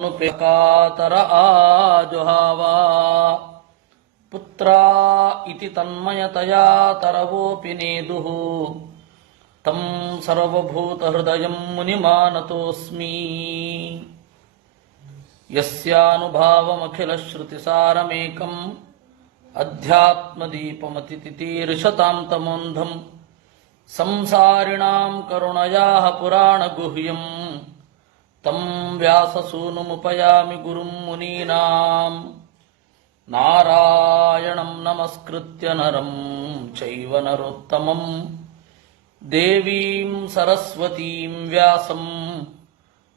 ಕಾತರ ಆಜುಹಾವಾ ಪುತ್ರ ಇತಿ ತನ್ಮಯತಯಾ ತರವೋಪಿ ನೇದುಃ ತಂ ಸರ್ವಭೂತಹೃದಯಂ ಮುನಿಮಾನತೋಸ್ಮಿ ಯಸ್ಯಾನುಭಾವಮಖಿಲಶ್ರುತಿಸಾರಮೇಕಂ ಅಧ್ಯಾತ್ಮದೀಪಮತಿತಿತೀರ್ಷತಾಂ ತಮೋಂಧಂ ಸಂಸಾರಿಣಾಂ ಕರುಣಯಾಃ ಪುರಾಣಗುಹ್ಯಂ ತಂ ವ್ಯಾಸಸೂನುಮುಪಯಾಮಿ ಗುರುಂ ಮುನೀನಾಂ ನಾರಾಯಣಂ ನಮಸ್ಕೃತ್ಯ ನರಂ ಚೈವ ನರೋತ್ತಮಂ ದೇವೀಂ ಸರಸ್ವತೀಂ ವ್ಯಾಸಂ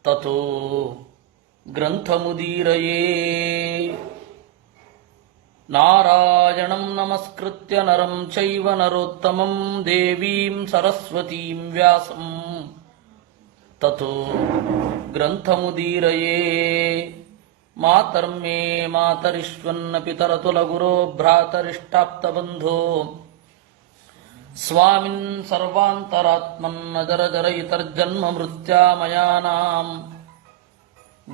ತತೋ ಗ್ರಂಥಮುದೀರಯೇ. ನಾರಾಯಣಂ ನಮಸ್ಕೃತ್ಯ ನರಂ ಚೈವ ನರೋತ್ತಮಂ ದೇವೀಂ ಸರಸ್ವತೀಂ ವ್ಯಾಸಂ ತತೋ ಗ್ರಂಥಮುದೀರಯೇ. ಮಾತರ್ಮೇ ಮಾತರಿಷ್ವನ್ನ ಪಿತರತುಲಗುರೋ ಭ್ರಾತರಿಷ್ಟಾಪ್ತಬಂಧೋ ಸ್ವಾಮಿನ್ ಸರ್ವಾಂತರಾತ್ಮನ್ನಜರಜರಯಿತರ್ಜನ್ಮ ಮೃತ್ಯಾಮಯಾನಾಂ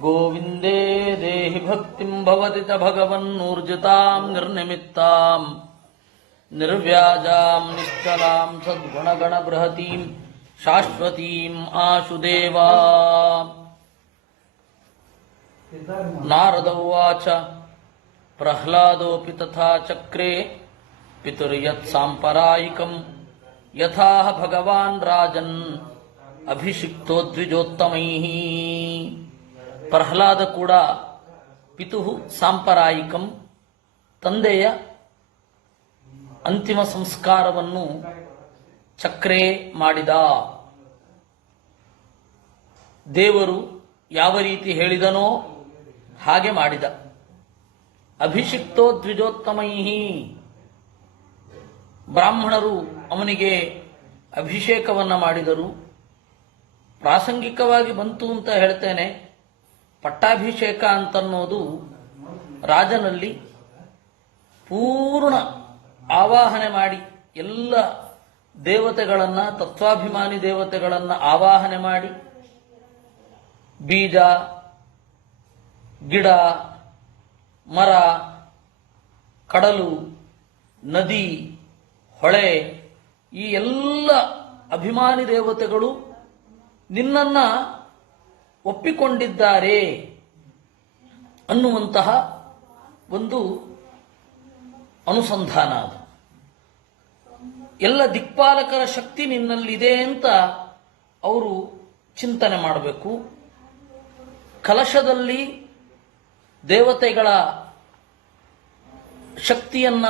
ಗೋವಿಂದೇ ದೇಹಿ ಭಕ್ತಿಂ ಭವತಿ ಚ ಭಗವನ್ನೂರ್ಜಿತಾಂ ನಿರ್ನಿಮಿತ್ತಾಂ ನಿರ್ವ್ಯಾಜಾಂ ನಿಶ್ಚಲಾಂ ಸದ್ಗುಣಗಣ ಬೃಹತೀಂ ಶಾಶ್ವತೀಂ ಆಶುದೇವಾ. ನಾರದ ಉವಾಚ ಪ್ರಹ್ಲಾದೋಪಿ ತಥಾ ಚಕ್ರೆ ಪಿತುರ್ಯತ್ ಸಾಂಪರಾಯಿಕಂ ಯಥಾ ಭಗವಾನ್ ರಾಜನ್ ಅಭಿಷಿಕ್ತೋ ದ್ವಿಜೋತ್ತಮೈಃ. ಪ್ರಹ್ಲಾದ ಕೂಡ ಪಿತುಃ ಸಾಂಪರಾಯಿಕಂ ತಂದೆಯ ಅಂತಿಮ ಸಂಸ್ಕಾರವನ್ನು ಚಕ್ರೆ ಮಾಡಿದ. ದೇವರು ಯಾವ ರೀತಿ ಹೇಳಿದನೋ ಹಾಗೆ ಮಾಡಿದ. ಅಭಿಷಿಕ್ತೋ ದ್ವಿಜೋತ್ತಮೈಃ, ಬ್ರಾಹ್ಮಣರು ಅವನಿಗೆ ಅಭಿಷೇಕವನ್ನ ಮಾಡಿದರು. ಪ್ರಾಸಂಗಿಕವಾಗಿ ಬಂತು ಅಂತ ಹೇಳ್ತೇನೆ. ಪಟ್ಟಾಭಿಷೇಕ ಅಂತನ್ನೋದು ರಾಜನಲ್ಲಿ ಪೂರ್ಣ ಆವಾಹನೆ ಮಾಡಿ ಎಲ್ಲ ದೇವತೆಗಳನ್ನ, ತತ್ವಾಭಿಮಾನಿ ದೇವತೆಗಳನ್ನ ಆವಾಹನೆ ಮಾಡಿ ಬೀಜ, ಗಿಡ, ಮರ, ಕಡಲು, ನದಿ, ಹೊಳೆ, ಈ ಎಲ್ಲ ಅಭಿಮಾನಿ ದೇವತೆಗಳು ನಿನ್ನನ್ನ ಒಪ್ಪಿಕೊಂಡಿದ್ದಾರೆ ಅನ್ನುವಂತಹ ಒಂದು ಅನುಸಂಧಾನ. ಅದು ಎಲ್ಲ ದಿಕ್ಪಾಲಕರ ಶಕ್ತಿ ನಿನ್ನಲ್ಲಿದೆ ಅಂತ ಅವರು ಚಿಂತನೆ ಮಾಡಬೇಕು. ಕಲಶದಲ್ಲಿ ದೇವತೆಗಳ ಶಕ್ತಿಯನ್ನ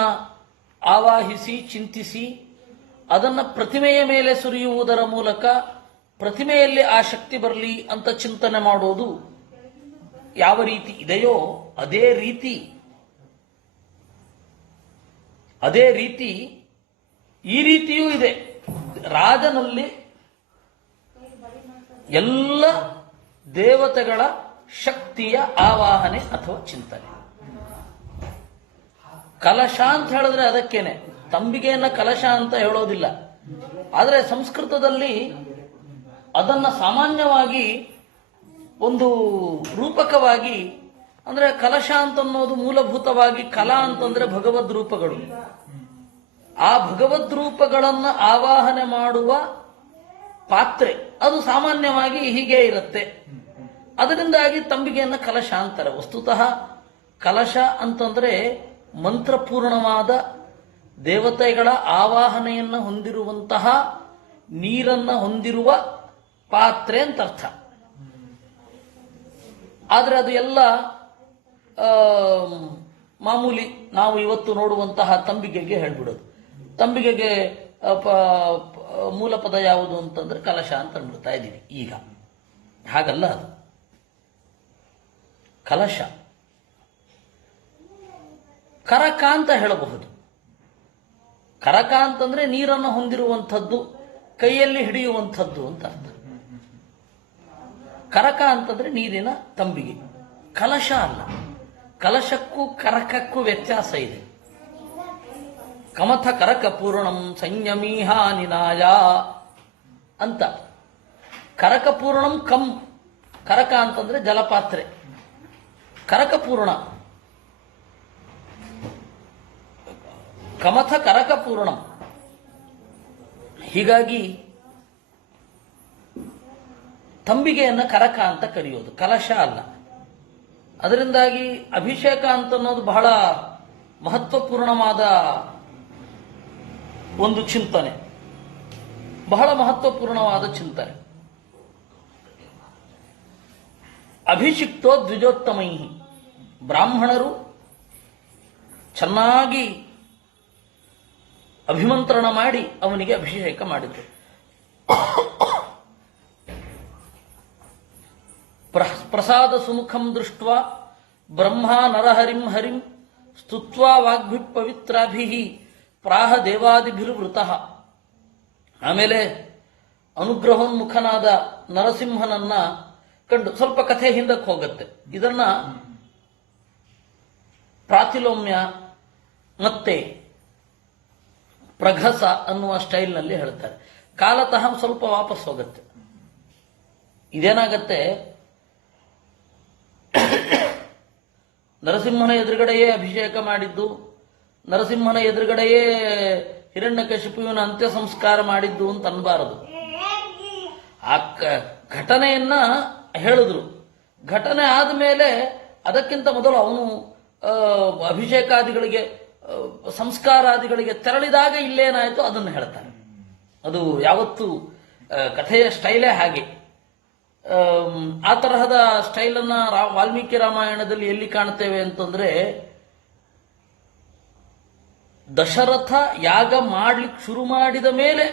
ಆವಾಹಿಸಿ ಚಿಂತಿಸಿ ಅದನ್ನು ಪ್ರತಿಮೆಯ ಮೇಲೆ ಸುರಿಯುವುದರ ಮೂಲಕ ಪ್ರತಿಮೆಯಲ್ಲಿ ಆ ಶಕ್ತಿ ಬರಲಿ ಅಂತ ಚಿಂತನೆ ಮಾಡೋದು ಯಾವ ರೀತಿ ಇದೆಯೋ ಅದೇ ರೀತಿ ಈ ರೀತಿಯೂ ಇದೆ. ರಾಜನಲ್ಲಿ ಎಲ್ಲ ದೇವತೆಗಳ ಶಕ್ತಿಯ ಆವಾಹನೆ ಅಥವಾ ಚಿಂತನೆ. ಕಲಶ ಅಂತ ಹೇಳಿದ್ರೆ ಅದಕ್ಕೇನೆ, ತಂಬಿಗೆಯನ್ನ ಕಲಶ ಅಂತ ಹೇಳೋದಿಲ್ಲ. ಆದರೆ ಸಂಸ್ಕೃತದಲ್ಲಿ ಅದನ್ನ ಸಾಮಾನ್ಯವಾಗಿ ಒಂದು ರೂಪಕವಾಗಿ, ಅಂದ್ರೆ ಕಲಶ ಅಂತನ್ನೋದು ಮೂಲಭೂತವಾಗಿ ಕಲಾ ಅಂತಂದ್ರೆ ಭಗವದ್ ರೂಪಗಳು. ಆ ಭಗವದ್ ರೂಪಗಳನ್ನು ಆವಾಹನೆ ಮಾಡುವ ಪಾತ್ರೆ ಅದು ಸಾಮಾನ್ಯವಾಗಿ ಹೀಗೆ ಇರುತ್ತೆ. ಅದರಿಂದಾಗಿ ತಂಬಿಗೆಯನ್ನ ಕಲಶ ಅಂತಾರೆ. ವಸ್ತುತಃ ಕಲಶ ಅಂತಂದ್ರೆ ಮಂತ್ರಪೂರ್ಣವಾದ ದೇವತೆಗಳ ಆವಾಹನೆಯನ್ನು ಹೊಂದಿರುವಂತಹ ನೀರನ್ನ ಹೊಂದಿರುವ ಪಾತ್ರೆ ಅಂತ ಅರ್ಥ. ಆದರೆ ಅದು ಎಲ್ಲ ಮಾಮೂಲಿ ನಾವು ಇವತ್ತು ನೋಡುವಂತಹ ತಂಬಿಗೆಗೆ ಹೇಳ್ಬಿಡೋದು. ತಂಬಿಗೆಗೆ ಮೂಲ ಪದ ಯಾವುದು ಅಂತಂದ್ರೆ ಕಲಶ ಅಂತ ಅಂದ್ಬಿಡ್ತಾ ಇದ್ದೀವಿ ಈಗ. ಹಾಗಲ್ಲ, ಅದು ಕಲಶ. ಕರಕ ಅಂತ ಹೇಳಬಹುದು. ಕರಕ ಅಂತಂದ್ರೆ ನೀರನ್ನು ಹೊಂದಿರುವಂಥದ್ದು, ಕೈಯಲ್ಲಿ ಹಿಡಿಯುವಂಥದ್ದು ಅಂತ ಅರ್ಥ. ಕರಕ ಅಂತಂದ್ರೆ ನೀರಿನ ತಂಬಿಗೆ, ಕಲಶ ಅಲ್ಲ. ಕಲಶಕ್ಕೂ ಕರಕಕ್ಕೂ ವ್ಯತ್ಯಾಸ ಇದೆ. ಕಮಥ ಕರಕ ಪೂರ್ಣಂ ಸಂಯಮೀಹಾ ನಿನಾಯ ಅಂತ. ಕರಕ ಪೂರ್ಣಂ ಕಂ, ಕರಕ ಅಂತಂದ್ರೆ ಜಲಪಾತ್ರೆ, ಕರಕಪೂರ್ಣ, ಕಮಥ ಕರಕಪೂರ್ಣ. ಹೀಗಾಗಿ ತಂಬಿಗೆಯನ್ನ ಕರಕ ಅಂತ ಕರೆಯೋದು, ಕಲಶ ಅಲ್ಲ. ಅದರಿಂದಾಗಿ ಅಭಿಷೇಕ ಅಂತ ಅನ್ನೋದು ಬಹಳ ಮಹತ್ವಪೂರ್ಣವಾದ ಒಂದು ಚಿಂತನೆ, ಬಹಳ ಮಹತ್ವಪೂರ್ಣವಾದ ಚಿಂತನೆ. ಅಭಿಷಿಕ್ತೋ ದ್ವಿಜೋತ್ತಮೈ, ಬ್ರಾಹ್ಮಣರು ಚೆನ್ನಾಗಿ ಅಭಿಮಂತ್ರಣ ಮಾಡಿ ಅವನಿಗೆ ಅಭಿಷೇಕ ಮಾಡಿದರು. ಪ್ರಸಾದ ಸುಮುಖಂ ದೃಷ್ಟ್ವಾ ಬ್ರಹ್ಮ ನರಹರಿಂ ಹರಿಂ ಸ್ತುತ್ವಾ ವಾಗ್ಭಿ ಪವಿತ್ರಾಭಿ ಪ್ರಾಹ ದೇವಾದಿಭಿರ್ವೃತಃ. ಆಮೇಲೆ ಅನುಗ್ರಹೋನ್ಮುಖನಾದ ನರಸಿಂಹನನ್ನ ಕಂಡು, ಸ್ವಲ್ಪ ಕಥೆ ಹಿಂದಕ್ಕೆ ಹೋಗುತ್ತೆ. ಇದನ್ನ ಪ್ರಾತಿಲೋಮ್ಯ ಮತ್ತೆ ಪ್ರಘಸ ಅನ್ನುವ ಸ್ಟೈಲ್ನಲ್ಲಿ ಹೇಳ್ತಾರೆ. ಕಾಲತಃ ಸ್ವಲ್ಪ ವಾಪಸ್ ಹೋಗುತ್ತೆ. ಇದೇನಾಗತ್ತೆ, ನರಸಿಂಹನ ಎದುರುಗಡೆಯೇ ಅಭಿಷೇಕ ಮಾಡಿದ್ದು, ನರಸಿಂಹನ ಎದುರುಗಡೆಯೇ ಹಿರಣ್ಯಕಶಿಪುವಿನ ಅಂತ್ಯ ಸಂಸ್ಕಾರ ಮಾಡಿದ್ದು ಅಂತ ಅನ್ಬಾರದು. ಆ ಘಟನೆಯನ್ನ ಹೇಳಿದ್ರು. ಘಟನೆ ಆದಮೇಲೆ ಅದಕ್ಕಿಂತ ಮೊದಲು ಅವನು ಅಭಿಷೇಕಾದಿಗಳಿಗೆ ಸಂಸ್ಕಾರಾದಿಗಳಿಗೆ ತೆರಳಿದಾಗ ಇಲ್ಲೇನಾಯಿತು ಅದನ್ನು ಹೇಳ್ತಾನೆ. ಅದು ಯಾವತ್ತು ಕಥೆಯ ಸ್ಟೈಲೇ ಹಾಗೆ. ಆ ತರಹದ ಸ್ಟೈಲನ್ನ ವಾಲ್ಮೀಕಿ ರಾಮಾಯಣದಲ್ಲಿ ಎಲ್ಲಿ ಕಾಣ್ತೇವೆ ಅಂತಂದ್ರೆ, ದಶರಥ ಯಾಗ ಮಾಡ್ಲಿಕ್ಕೆ ಶುರು ಮಾಡಿದ ಮೇಲೆ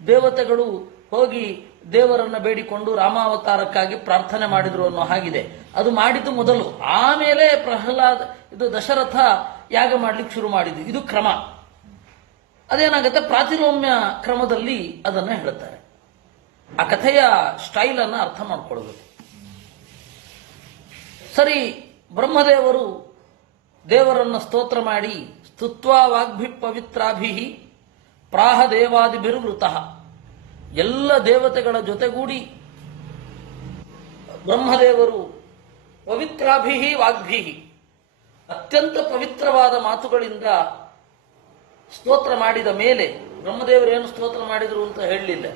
ದೇವತೆಗಳು ಹೋಗಿ ದೇವರನ್ನ ಬೇಡಿಕೊಂಡು ರಾಮಾವತಾರಕ್ಕಾಗಿ ಪ್ರಾರ್ಥನೆ ಮಾಡಿದ್ರು ಅನ್ನೋ ಹಾಗಿದೆ. ಅದು ಮಾಡಿದ್ದು ಮೊದಲು, ಆಮೇಲೆ ಇದು ದಶರಥ ಯಾಗ ಮಾಡ್ಲಿಕ್ಕೆ ಶುರು ಮಾಡಿದ್ದು. ಇದು ಕ್ರಮ. ಅದೇನಾಗುತ್ತೆ, ಪ್ರಾತಿಲೋಮ್ಯ ಕ್ರಮದಲ್ಲಿ ಅದನ್ನ ಹೇಳ್ತಾರೆ. ಆ ಕಥೆಯ ಸ್ಟೈಲ್ ಅನ್ನ ಅರ್ಥ ಮಾಡ್ಕೊಳ್ಬೇಕು. ಸರಿ, ಬ್ರಹ್ಮದೇವರು ದೇವರನ್ನ ಸ್ತೋತ್ರ ಮಾಡಿ ಸ್ತುತ್ವಾ ವಾಗ್ಭಿ ಪವಿತ್ರಾಭಿ ಪ್ರಾಹ ದೇವಾದಿಭಿರ್ವೃತಃ, ಎಲ್ಲ ದೇವತೆಗಳ ಜೊತೆಗೂಡಿ ಬ್ರಹ್ಮದೇವರು ಪವಿತ್ರಾಭಿ ವಾಗ್ಭಿ, ಅತ್ಯಂತ ಪವಿತ್ರವಾದ ಮಾತುಗಳಿಂದ ಸ್ತೋತ್ರ ಮಾಡಿದ ಮೇಲೆ, ಬ್ರಹ್ಮದೇವರು ಏನು ಸ್ತೋತ್ರ ಮಾಡಿದ್ರು ಅಂತ ಹೇಳಲಿಲ್ಲ,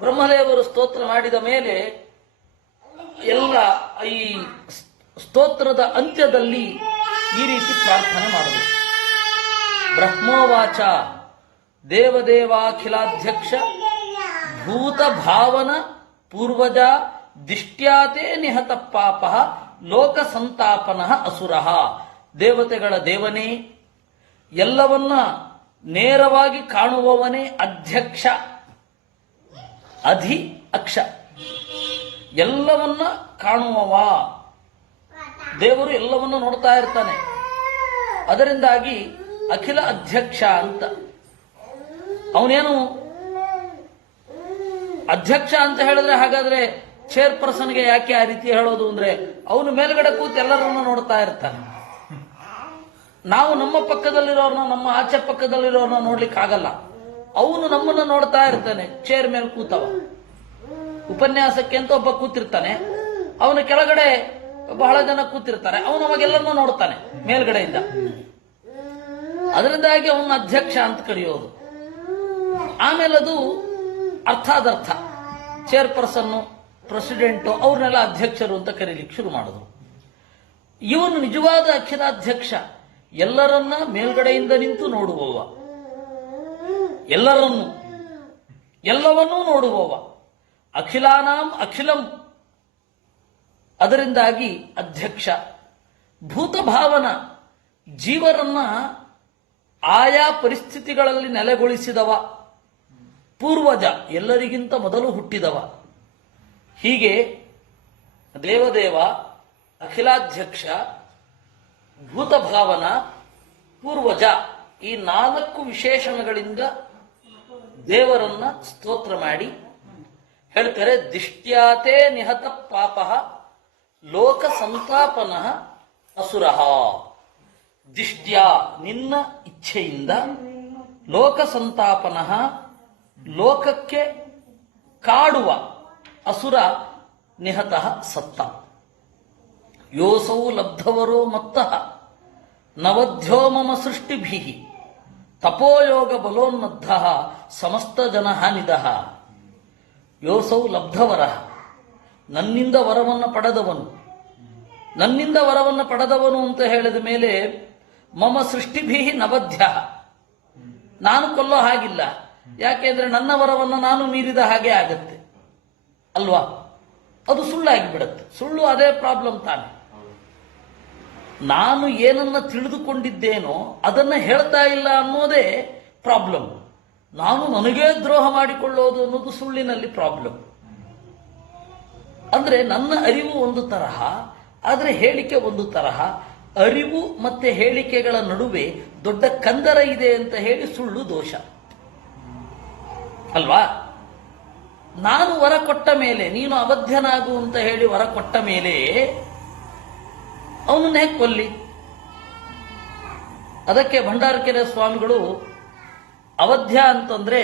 ಬ್ರಹ್ಮದೇವರು ಸ್ತೋತ್ರ ಮಾಡಿದ ಮೇಲೆ ಎಲ್ಲ ಈ ಸ್ತೋತ್ರದ ಅಂತ್ಯದಲ್ಲಿ ಈ ರೀತಿ ಪ್ರಾರ್ಥನೆ ಮಾಡಬೇಕು. ಬ್ರಹ್ಮೋವಾಚ ದೇವದೇವಾಖಿಲಾಧ್ಯಕ್ಷ ಭೂತ ಭಾವನ ಪೂರ್ವಜ ದಿಷ್ಟ್ಯಾತೆ ನಿಹತ ಪಾಪ ಲೋಕ ಸಂತಾಪನ ಅಸುರ. ದೇವತೆಗಳ ದೇವನೇ, ಎಲ್ಲವನ್ನ ನೇರವಾಗಿ ಕಾಣುವವನೇ ಅಧ್ಯಕ್ಷ, ಅಧಿ ಅಕ್ಷ, ಎಲ್ಲವನ್ನ ಕಾಣುವವ ದೇವರು, ಎಲ್ಲವನ್ನ ನೋಡ್ತಾ ಇರ್ತಾನೆ. ಅದರಿಂದಾಗಿ ಅಖಿಲ ಅಧ್ಯಕ್ಷ ಅಂತ. ಅವನೇನು ಅಧ್ಯಕ್ಷ ಅಂತ ಹೇಳಿದ್ರೆ, ಹಾಗಾದ್ರೆ ಚೇರ್ಪರ್ಸನ್ಗೆ ಯಾಕೆ ಆ ರೀತಿ ಹೇಳೋದು ಅಂದ್ರೆ, ಅವನು ಮೇಲ್ಗಡೆ ಕೂತು ಎಲ್ಲರನ್ನ ನೋಡ್ತಾ ಇರ್ತಾನೆ. ನಾವು ನಮ್ಮ ಪಕ್ಕದಲ್ಲಿರೋರ್ನ, ನಮ್ಮ ಆಚೆ ಪಕ್ಕದಲ್ಲಿರೋರ್ನ ನೋಡ್ಲಿಕ್ಕೆ ಆಗಲ್ಲ. ಅವನು ನಮ್ಮನ್ನ ನೋಡ್ತಾ ಇರ್ತಾನೆ. ಚೇರ್ ಮೇಲೆ ಕೂತವ, ಉಪನ್ಯಾಸಕ್ಕೆ ಅಂತ ಒಬ್ಬ ಕೂತಿರ್ತಾನೆ, ಅವನ ಕೆಳಗಡೆ ಬಹಳ ಜನ ಕೂತಿರ್ತಾರೆ, ಅವನು ಅವಾಗೆಲ್ಲರನ್ನ ನೋಡ್ತಾನೆ ಮೇಲ್ಗಡೆಯಿಂದ. ಅದರಿಂದಾಗಿ ಅವನ ಅಧ್ಯಕ್ಷ ಅಂತ ಕರೆಯೋದು. ಆಮೇಲೆ ಅದು ಅರ್ಥಾದರ್ಥ, ಚೇರ್ಪರ್ಸನ್ನು, ಪ್ರೆಸಿಡೆಂಟು, ಅವ್ರನ್ನೆಲ್ಲ ಅಧ್ಯಕ್ಷರು ಅಂತ ಕರೀಲಿಕ್ಕೆ ಶುರು ಮಾಡಿದ್ರು. ಇವನು ನಿಜವಾದ ಅಖಿಲಾಧ್ಯಕ್ಷ, ಎಲ್ಲರನ್ನ ಮೇಲ್ಗಡೆಯಿಂದ ನಿಂತು ನೋಡುವವ, ಎಲ್ಲವನ್ನೂ ನೋಡುವವ, ಅಖಿಲಾನಾಂ ಅಖಿಲಂ. ಅದರಿಂದಾಗಿ ಅಧ್ಯಕ್ಷ. ಭೂತಭಾವನ, ಜೀವರನ್ನ ಆಯಾ ಪರಿಸ್ಥಿತಿಗಳಲ್ಲಿ ನೆಲೆಗೊಳಿಸಿದವ. ಪೂರ್ವಜ, ಎಲ್ಲರಿಗಿಂತ ಮೊದಲು ಹುಟ್ಟಿದವ. ಹೀಗೆ ದೇವದೇವ, ಅಖಿಲಾಧ್ಯಕ್ಷ, ಭೂತಭಾವನ, ಪೂರ್ವಜ, ಈ 4 ವಿಶೇಷಣಗಳಿಂದ ದೇವರನ್ನ ಸ್ತೋತ್ರ ಮಾಡಿ ಹೇಳ್ತಾರೆ. ದಿಷ್ಟ್ಯಾತೆ ನಿಹತ ಪಾಪ ಲೋಕ ಸಂತಾಪನ ಅಸುರ. ದಿಷ್ಟ್ಯಾ, ನಿನ್ನ ಇಚ್ಛೆಯಿಂದ, ಲೋಕ ಸಂತಾಪನ, ಲೋಕಕ್ಕೆ ಕಾಡುವ, ಅಸುರ ನಿಹತಃ ಸತ್ತ. ಯೋಸೌ ಲಬ್ಧವರೋ ಮತ್ತಃ ನವಧ್ಯ ಮಮ ಸೃಷ್ಟಿಭಿ ತಪೋಯೋಗ ಬಲೋನ್ನದ್ಧ ಸಮಸ್ತ ಜನ ನಿದಃ. ಯೋಸೌ ಲಬ್ಧವರ, ನನ್ನಿಂದ ವರವನ್ನು ಪಡೆದವನು. ನನ್ನಿಂದ ವರವನ್ನು ಪಡೆದವನು ಅಂತ ಹೇಳಿದ ಮೇಲೆ ಮಮ ಸೃಷ್ಟಿಭಿ ನವಧ್ಯ, ನಾನು ಕೊಲ್ಲೋ ಹಾಗಿಲ್ಲ. ಯಾಕೆಂದ್ರೆ ನನ್ನ ವರವನ್ನು ನಾನು ಮೀರಿದ ಹಾಗೆ ಆಗತ್ತೆ ಅಲ್ವಾ? ಅದು ಸುಳ್ಳಾಗಿ ಬಿಡುತ್ತೆ. ಸುಳ್ಳು ಅದೇ ಪ್ರಾಬ್ಲಮ್ ತಾನೆ. ನಾನು ಏನನ್ನ ತಿಳಿದುಕೊಂಡಿದ್ದೇನೋ ಅದನ್ನ ಹೇಳ್ತಾ ಇಲ್ಲ ಅನ್ನೋದೇ ಪ್ರಾಬ್ಲಮ್. ನಾನು ನನಗೇ ದ್ರೋಹ ಮಾಡಿಕೊಳ್ಳೋದು ಅನ್ನೋದು ಸುಳ್ಳಿನಲ್ಲಿ ಪ್ರಾಬ್ಲಮ್. ಅಂದ್ರೆ ನನ್ನ ಅರಿವು ಒಂದು ತರಹ, ಆದರೆ ಹೇಳಿಕೆ ಒಂದು ತರಹ. ಅರಿವು ಮತ್ತೆ ಹೇಳಿಕೆಗಳ ನಡುವೆ ದೊಡ್ಡ ಕಂದರ ಇದೆ ಅಂತ ಹೇಳಿ ಸುಳ್ಳು ದೋಷ ಅಲ್ವಾ? ನಾನು ವರ ಕೊಟ್ಟ ಮೇಲೆ, ನೀನು ಅವಧ್ಯನಾಗು ಅಂತ ಹೇಳಿ ವರ ಕೊಟ್ಟ ಮೇಲೆ ಅವನನ್ನ ಹೇಗೆ ಕೊಲ್ಲಿ? ಅದಕ್ಕೆ ಭಂಡಾರಕೆರೆ ಸ್ವಾಮಿಗಳು ಅವಧ್ಯ ಅಂತಂದ್ರೆ,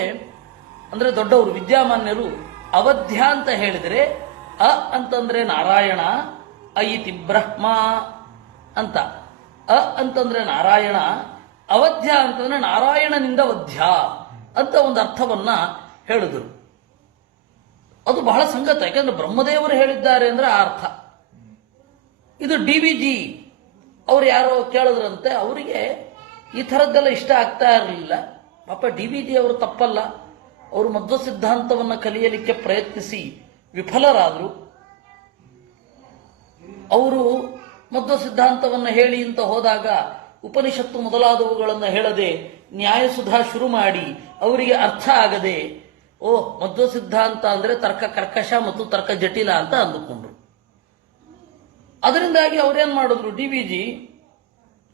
ಅಂದ್ರೆ ದೊಡ್ಡವರು ವಿದ್ಯಾಮಾನ್ಯರು ಅವಧ್ಯ ಅಂತ ಹೇಳಿದರೆ ಅ ಅಂತಂದ್ರೆ ನಾರಾಯಣ, ಅಯಿತಿ ಬ್ರಹ್ಮ ಅಂತ. ಅ ಅಂತಂದ್ರೆ ನಾರಾಯಣ, ಅವಧ್ಯ ಅಂತಂದ್ರೆ ನಾರಾಯಣನಿಂದ ವಧ್ಯ ಅಂತ ಒಂದು ಅರ್ಥವನ್ನ ಹೇಳಿದರು. ಅದು ಬಹಳ ಸಂಗತ. ಯಾಕಂದ್ರೆ ಬ್ರಹ್ಮದೇವರು ಹೇಳಿದ್ದಾರೆ ಅಂದ್ರೆ ಆ ಅರ್ಥ. ಇದು DVG ಅವ್ರು ಯಾರೋ ಕೇಳಿದ್ರಂತೆ, ಅವರಿಗೆ ಈ ಥರದ್ದೆಲ್ಲ ಇಷ್ಟ ಆಗ್ತಾ ಇರಲಿಲ್ಲ. ಪಾಪ DVG ಅವರು ತಪ್ಪಲ್ಲ, ಅವರು ಮಧ್ವ ಸಿದ್ಧಾಂತವನ್ನ ಕಲಿಯಲಿಕ್ಕೆ ಪ್ರಯತ್ನಿಸಿ ವಿಫಲರಾದರು. ಅವರು ಮಧ್ವ ಸಿದ್ಧಾಂತವನ್ನು ಹೇಳಿ ಅಂತ ಹೋದಾಗ ಉಪನಿಷತ್ತು ಮೊದಲಾದವುಗಳನ್ನು ಹೇಳದೆ ನ್ಯಾಯಸುಧಾ ಶುರು ಮಾಡಿ ಅವರಿಗೆ ಅರ್ಥ ಆಗದೆ, ಓ ಮಧ್ವ ಸಿದ್ಧಾಂತ ಅಂದ್ರೆ ತರ್ಕ ಕರ್ಕಶ ಮತ್ತು ತರ್ಕ ಜಟಿಲ ಅಂತ ಅಂದುಕೊಂಡ್ರು. ಅದರಿಂದಾಗಿ ಅವ್ರೇನ್ ಮಾಡಿದ್ರು, DVG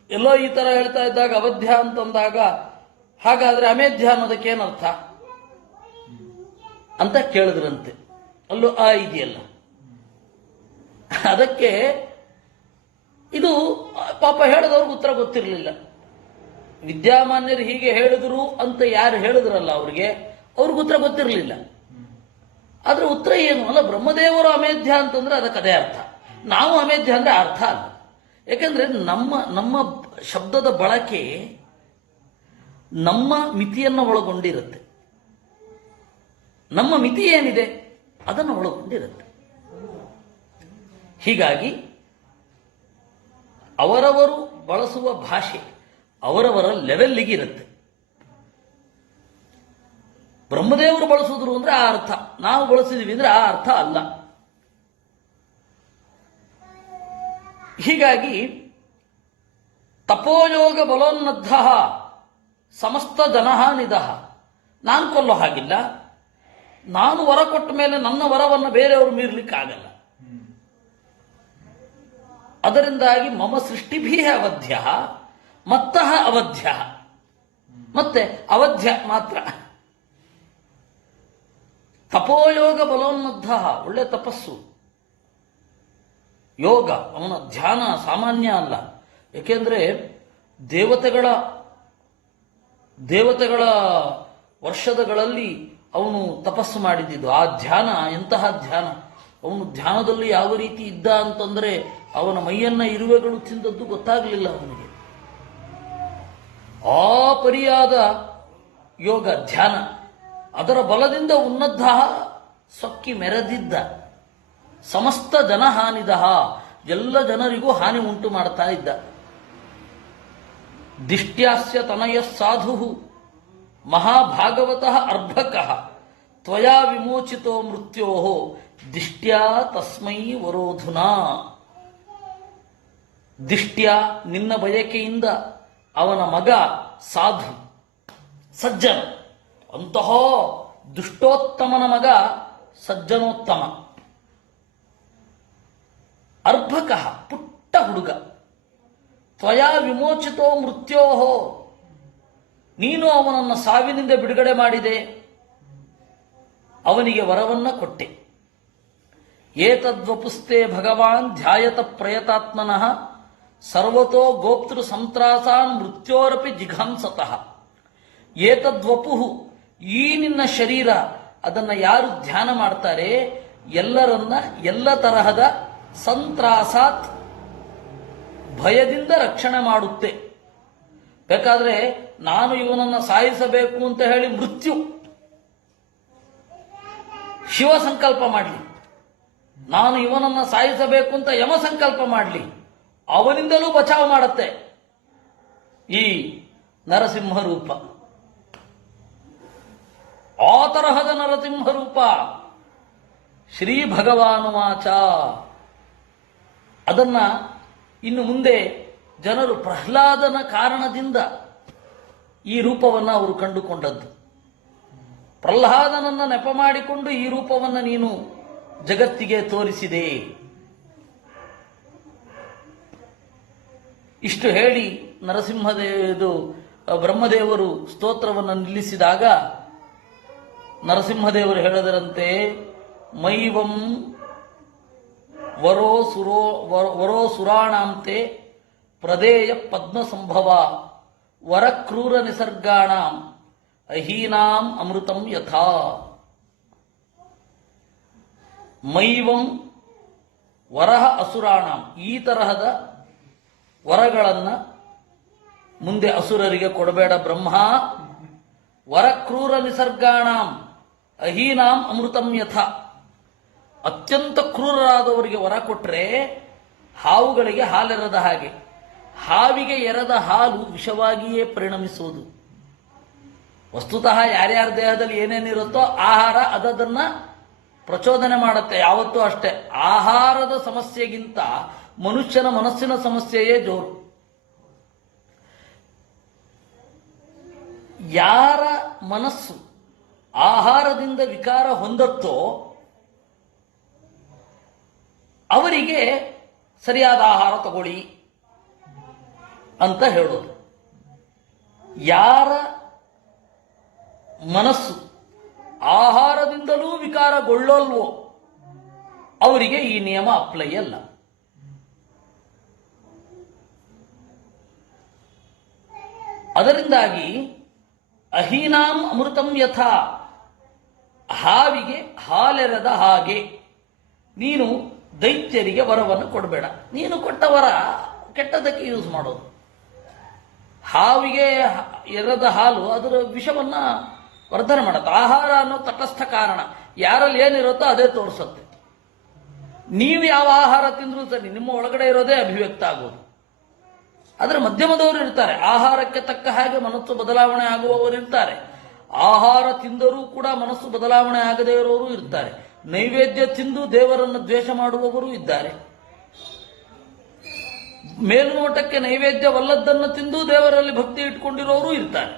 ಎಲ್ಲೋ ಈ ತರ ಹೇಳ್ತಾ ಇದ್ದಾಗ ಅವಧ್ಯ ಅಂತಂದಾಗ ಹಾಗಾದ್ರೆ ಅಮೇಧ್ಯ ಅನ್ನೋದಕ್ಕೆ ಏನರ್ಥ ಅಂತ ಕೇಳಿದ್ರಂತೆ. ಅಲ್ಲೂ ಆ ಇದೆಯಲ್ಲ. ಅದಕ್ಕೆ ಇದು ಪಾಪ ಹೇಳಿದವ್ರಿಗೆ ಉತ್ತರ ಗೊತ್ತಿರಲಿಲ್ಲ. ವಿದ್ಯಾಮಾನ್ಯರು ಹೀಗೆ ಹೇಳಿದ್ರು ಅಂತ ಯಾರು ಹೇಳಿದ್ರಲ್ಲ ಅವ್ರಿಗೆ ಉತ್ತರ ಗೊತ್ತಿರಲಿಲ್ಲ. ಆದ್ರೆ ಉತ್ತರ ಏನು ಅಲ್ಲ, ಬ್ರಹ್ಮದೇವರು ಅಮೇಧ್ಯ ಅಂತಂದ್ರೆ ಅದಕ್ಕೆ ಅದೇ ಅರ್ಥ. ನಾವು ಅಮೇಧ್ಯ ಅಂದ್ರೆ ಅರ್ಥ ಅಲ್ಲ. ಯಾಕಂದ್ರೆ ನಮ್ಮ ಶಬ್ದದ ಬಳಕೆ ನಮ್ಮ ಮಿತಿಯನ್ನು ಒಳಗೊಂಡಿರುತ್ತೆ. ನಮ್ಮ ಮಿತಿ ಏನಿದೆ ಅದನ್ನು ಒಳಗೊಂಡಿರುತ್ತೆ. ಹೀಗಾಗಿ ಅವರವರು ಬಳಸುವ ಭಾಷೆ ಅವರವರ ಲೆವೆಲ್ಗೆ ಇರುತ್ತೆ. ಬ್ರಹ್ಮದೇವರು ಬಳಸಿದ್ರು ಅಂದ್ರೆ ಆ ಅರ್ಥ, ನಾವು ಬಳಸಿದೀವಿ ಅಂದ್ರೆ ಆ ಅರ್ಥ ಅಲ್ಲ. ಹೀಗಾಗಿ ತಪೋಯೋಗ ಬಲೋನ್ನದ್ಧ ಸಮಸ್ತ ಜನಃ ನಿದಃ. ನಾನು ಕೊಲ್ಲೋ ಹಾಗಿಲ್ಲ. ನಾನು ವರ ಕೊಟ್ಟ ಮೇಲೆ ನನ್ನ ವರವನ್ನು ಬೇರೆಯವರು ಮೀರ್ಲಿಕ್ಕಾಗಲ್ಲ. ಅದರಿಂದಾಗಿ ಮಮ ಸೃಷ್ಟಿಭಿ ಅವಧ್ಯ ಮತ್ತಃ ಅವಧ್ಯ, ಮತ್ತೆ ಅವಧ್ಯ ಮಾತ್ರ. ತಪೋಯೋಗ ಬಲೋನ್ನದ್ಧ, ಒಳ್ಳೆ ತಪಸ್ಸು ಯೋಗ. ಅವನ ಧ್ಯಾನ ಸಾಮಾನ್ಯ ಅಲ್ಲ. ಏಕೆಂದ್ರೆ ದೇವತೆಗಳ ವರ್ಷದಗಳಲ್ಲಿ ಅವನು ತಪಸ್ಸು ಮಾಡಿದ್ದು. ಆ ಧ್ಯಾನ ಎಂತಹ ಧ್ಯಾನ! ಅವನು ಧ್ಯಾನದಲ್ಲಿ ಯಾವ ರೀತಿ ಇದ್ದ ಅಂತಂದ್ರೆ ಅವನ ಮೈಯನ್ನ ಇರುವೆಗಳು ತಿಂದದ್ದು ಗೊತ್ತಾಗಲಿಲ್ಲ ಅವನಿಗೆ. ಆ ಪರಿಯಾದ ಯೋಗ ಧ್ಯಾನ, ಅದರ ಬಲದಿಂದ ಉನ್ನದ್ಧ ಸೊಕ್ಕಿ ಮೆರೆದಿದ್ದ. ಸಮಸ್ತ ಜನ ಹಾನಿದಃ, ಎಲ್ಲ ಜನರಿಗೂ ಹಾನಿ ಉಂಟು ಮಾಡ್ತಾ ಇದ್ದ. ದಿಷ್ಟ್ಯಾಸ್ಯ ತನಯ ಸಾಧು ಮಹಾಭಾಗವತಃ ಅರ್ಭಕಃ ತ್ವಯಾ ವಿಮೋಚಿತೋ ಮೃತ್ಯೋ ದಿಷ್ಟ್ಯಾ ತಸ್ಮೈ ವರೋಧುನಾ. ದಿಷ್ಟ್ಯಾ ನಿನ್ನ ಬಯಕೆಯಿಂದ ಅವನ ಮಗ ಸಾಧು ಸಜ್ಜನ, ಅಂತಹ ದುಷ್ಟೋತ್ತಮನ ಮಗ ಸಜ್ಜನೋತ್ತಮ. ಅರ್ಭಕಃ ಪುಟ್ಟ ಹುಡುಗ. ತ್ವಯಾ ವಿಮೋಚಿತೋ ಮೃತ್ಯೋಹೋ, ನೀನು ಅವನನ್ನು ಸಾವಿನಿಂದ ಬಿಡುಗಡೆ ಮಾಡಿದೆ, ಅವನಿಗೆ ವರವನ್ನ ಕೊಟ್ಟೆ. ಏತದ್ವಪುಸ್ತೆ ಭಗವಾನ್ ಧ್ಯಾಯತ ಪ್ರಯತಾತ್ಮನಃ ಸರ್ವತೋ ಗೋಪ್ತೃ ಸಂತ್ರಾಸಾನ್ ಮೃತ್ಯೋರಪಿ ಜಿಘಾಂಸತಃ. ಏತದ್ವಪುಹು, ಈ ನಿನ್ನ ಶರೀರ, ಅದನ್ನ ಯಾರು ಧ್ಯಾನ ಮಾಡ್ತಾರೆ ಎಲ್ಲರನ್ನ ಎಲ್ಲ ತರಹದ ಸಂತ್ರಾಸಾತ್ ಭಯದಿಂದ ರಕ್ಷಣೆ ಮಾಡುತ್ತೆ. ಬೇಕಾದ್ರೆ ನಾನು ಇವನನ್ನು ಸಾಯಿಸಬೇಕು ಅಂತ ಹೇಳಿ ಮೃತ್ಯು ಶಿವ ಸಂಕಲ್ಪ ಮಾಡಲಿ, ನಾನು ಇವನನ್ನು ಸಾಯಿಸಬೇಕು ಅಂತ ಯಮ ಸಂಕಲ್ಪ ಮಾಡಲಿ, ಅವನಿಂದಲೂ ಬಚಾವ್ ಮಾಡುತ್ತೆ ಈ ನರಸಿಂಹ ರೂಪ. ಆ ತರಹದ ನರಸಿಂಹ ರೂಪ ಶ್ರೀ ಭಗವಾನುವಾಚ. ಅದನ್ನ ಇನ್ನು ಮುಂದೆ ಜನರು ಪ್ರಹ್ಲಾದನ ಕಾರಣದಿಂದ ಈ ರೂಪವನ್ನು ಅವರು ಕಂಡುಕೊಂಡದ್ದು. ಪ್ರಹ್ಲಾದನನ್ನ ನೆಪ ಮಾಡಿಕೊಂಡು ಈ ರೂಪವನ್ನು ನೀನು ಜಗತ್ತಿಗೆ ತೋರಿಸಿದೆ. ಇಷ್ಟು ಹೇಳಿ ನರಸಿಂಹದೇವರು ಬ್ರಹ್ಮದೇವರು ಸ್ತೋತ್ರವನ್ನು ನಿಲ್ಲಿಸಿದಾಗ ನರಸಿಂಹದೇವರು ಹೇಳದರಂತೆ, ಮೈವಂ ವರೋ ಸುರಾಣಾಂತೆ ಪ್ರದೇಯ ಪದ್ಮ ಸಂಭವ ವರಕ್ರೂರ ನಿಸರ್ಗಾಣಾಂ ಅಹೀನಾಂ ಅಮೃತಂ ಯಥಾ. ಮೈವಂ ವರಹ ಅಸುರಾಣಾಂ, ಈ ತರಹದ ವರಗಳನ್ನ ಮುಂದೆ ಅಸುರರಿಗೆ ಕೊಡಬೇಡ ಬ್ರಹ್ಮ. ವರಕ್ರೂರ ನಿಸರ್ಗಾಣಾಂ ಅಹೀನಾಂ ಅಮೃತಂ ಯಥ, ಅತ್ಯಂತ ಕ್ರೂರರಾದವರಿಗೆ ವರ ಕೊಟ್ರೆ ಹಾವುಗಳಿಗೆ ಹಾಲೆರದ ಹಾಗೆ, ಹಾವಿಗೆ ಎರದ ಹಾಲು ವಿಷವಾಗಿಯೇ ಪರಿಣಮಿಸುವುದು. ವಸ್ತುತಃ ಯಾರ್ಯಾರ ದೇಹದಲ್ಲಿ ಏನೇನಿರುತ್ತೋ ಆಹಾರ ಅದನ್ನ ಪ್ರಚೋದನೆ ಮಾಡುತ್ತೆ. ಯಾವತ್ತೂ ಅಷ್ಟೇ, ಆಹಾರದ ಸಮಸ್ಯೆಗಿಂತ ಮನುಷ್ಯನ ಮನಸ್ಸಿನ ಸಮಸ್ಯೆಯೇ ಜೋರು. ಯಾರ ಮನಸ್ಸು ಆಹಾರದಿಂದ ವಿಕಾರ ಹೊಂದತ್ತೋ ಅವರಿಗೆ ಸರಿಯಾದ ಆಹಾರ ತಗೊಳ್ಳಿ ಅಂತ ಹೇಳೋದು. ಯಾರ ಮನಸ್ಸು ಆಹಾರದಿಂದಲೂ ವಿಕಾರಗೊಳ್ಳಲ್ವೋ ಅವರಿಗೆ ಈ ನಿಯಮ ಅಪ್ಲೈ ಅಲ್ಲ. ಅದರಿಂದಾಗಿ ಅಹೀನಾಂ ಅಮೃತಂ ಯಥಾ, ಹಾವಿಗೆ ಹಾಲೆರದ ಹಾಗೆ ನೀನು ದೈತ್ಯರಿಗೆ ವರವನ್ನು ಕೊಡಬೇಡ. ನೀನು ಕೊಟ್ಟ ವರ ಕೆಟ್ಟದಕ್ಕೆ ಯೂಸ್ ಮಾಡೋದು. ಹಾವಿಗೆ ಎರದ ಹಾಲು ಅದರ ವಿಷವನ್ನ ವರ್ಧನೆ ಮಾಡುತ್ತೆ. ಆಹಾರ ಅನ್ನೋ ತಟಸ್ಥ ಕಾರಣ, ಯಾರಲ್ಲಿ ಏನಿರುತ್ತೋ ಅದೇ ತೋರಿಸುತ್ತೆ. ನೀವು ಯಾವ ಆಹಾರ ತಿಂದ್ರೂ ಸರಿ, ನಿಮ್ಮ ಒಳಗಡೆ ಇರೋದೇ ಅಭಿವ್ಯಕ್ತ ಆಗೋದು. ಅದರ ಮಧ್ಯಮದವರು ಇರ್ತಾರೆ, ಆಹಾರಕ್ಕೆ ತಕ್ಕ ಹಾಗೆ ಮನಸ್ಸು ಬದಲಾವಣೆ ಆಗುವವರು ಇರ್ತಾರೆ. ಆಹಾರ ತಿಂದರೂ ಕೂಡ ಮನಸ್ಸು ಬದಲಾವಣೆ ಆಗದೇ ಇರೋರು ಇರ್ತಾರೆ. ನೈವೇದ್ಯ ತಿಂದು ದೇವರನ್ನು ದ್ವೇಷ ಮಾಡುವವರು ಇದ್ದಾರೆ. ಮೇಲ್ನೋಟಕ್ಕೆ ನೈವೇದ್ಯವಲ್ಲದ್ದನ್ನು ತಿಂದು ದೇವರಲ್ಲಿ ಭಕ್ತಿ ಇಟ್ಕೊಂಡಿರೋರು ಇರ್ತಾರೆ.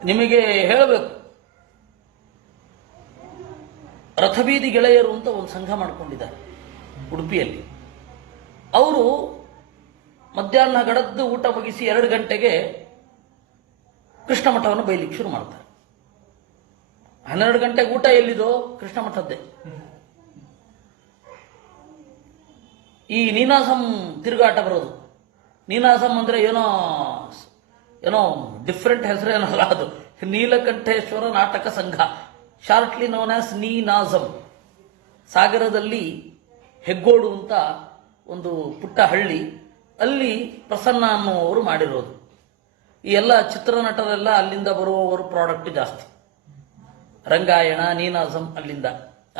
ನಿಮಗೆ ಹೇಳಬೇಕು, ರಥಬೀದಿ ಗೆಳೆಯರು ಅಂತ ಒಂದು ಸಂಘ ಮಾಡಿಕೊಂಡಿದ್ದಾರೆ ಉಡುಪಿಯಲ್ಲಿ. ಅವರು ಮಧ್ಯಾಹ್ನ ಗಡದ್ದು ಊಟ ಮುಗಿಸಿ 2 ಗಂಟೆಗೆ ಕೃಷ್ಣ ಮಠವನ್ನು ಬೈಲಿಕ್ಕೆ ಶುರು ಮಾಡ್ತಾರೆ. 12 ಗಂಟೆಗೆ ಊಟ ಎಲ್ಲಿದೋ ಕೃಷ್ಣ ಮಠದ್ದೇ. ಈ ನೀನಾಸಂ ತಿರುಗಾಟ ಬರೋದು. ನೀನಾಸಂ ಅಂದ್ರೆ ಏನೋ ಏನೋ ಡಿಫ್ರೆಂಟ್ ಹೆಸರೇನಲ್ಲ, ಅದು ನೀಲಕಂಠೇಶ್ವರ ನಾಟಕ ಸಂಘ, ಶಾರ್ಟ್ಲಿ ನೋನ್ ಆಸ್ ನೀನಾಸಂ. ಸಾಗರದಲ್ಲಿ ಹೆಗ್ಗೋಡು ಅಂತ ಒಂದು ಪುಟ್ಟ ಹಳ್ಳಿ, ಅಲ್ಲಿ ಪ್ರಸನ್ನ ಅನ್ನುವರು ಮಾಡಿರೋದು. ಈ ಎಲ್ಲ ಚಿತ್ರನಟರೆಲ್ಲ ಅಲ್ಲಿಂದ ಬರುವವರು ಪ್ರಾಡಕ್ಟ್ ಜಾಸ್ತಿ. ರಂಗಾಯಣ, ನೀನಾಸಂ ಅಲ್ಲಿಂದ,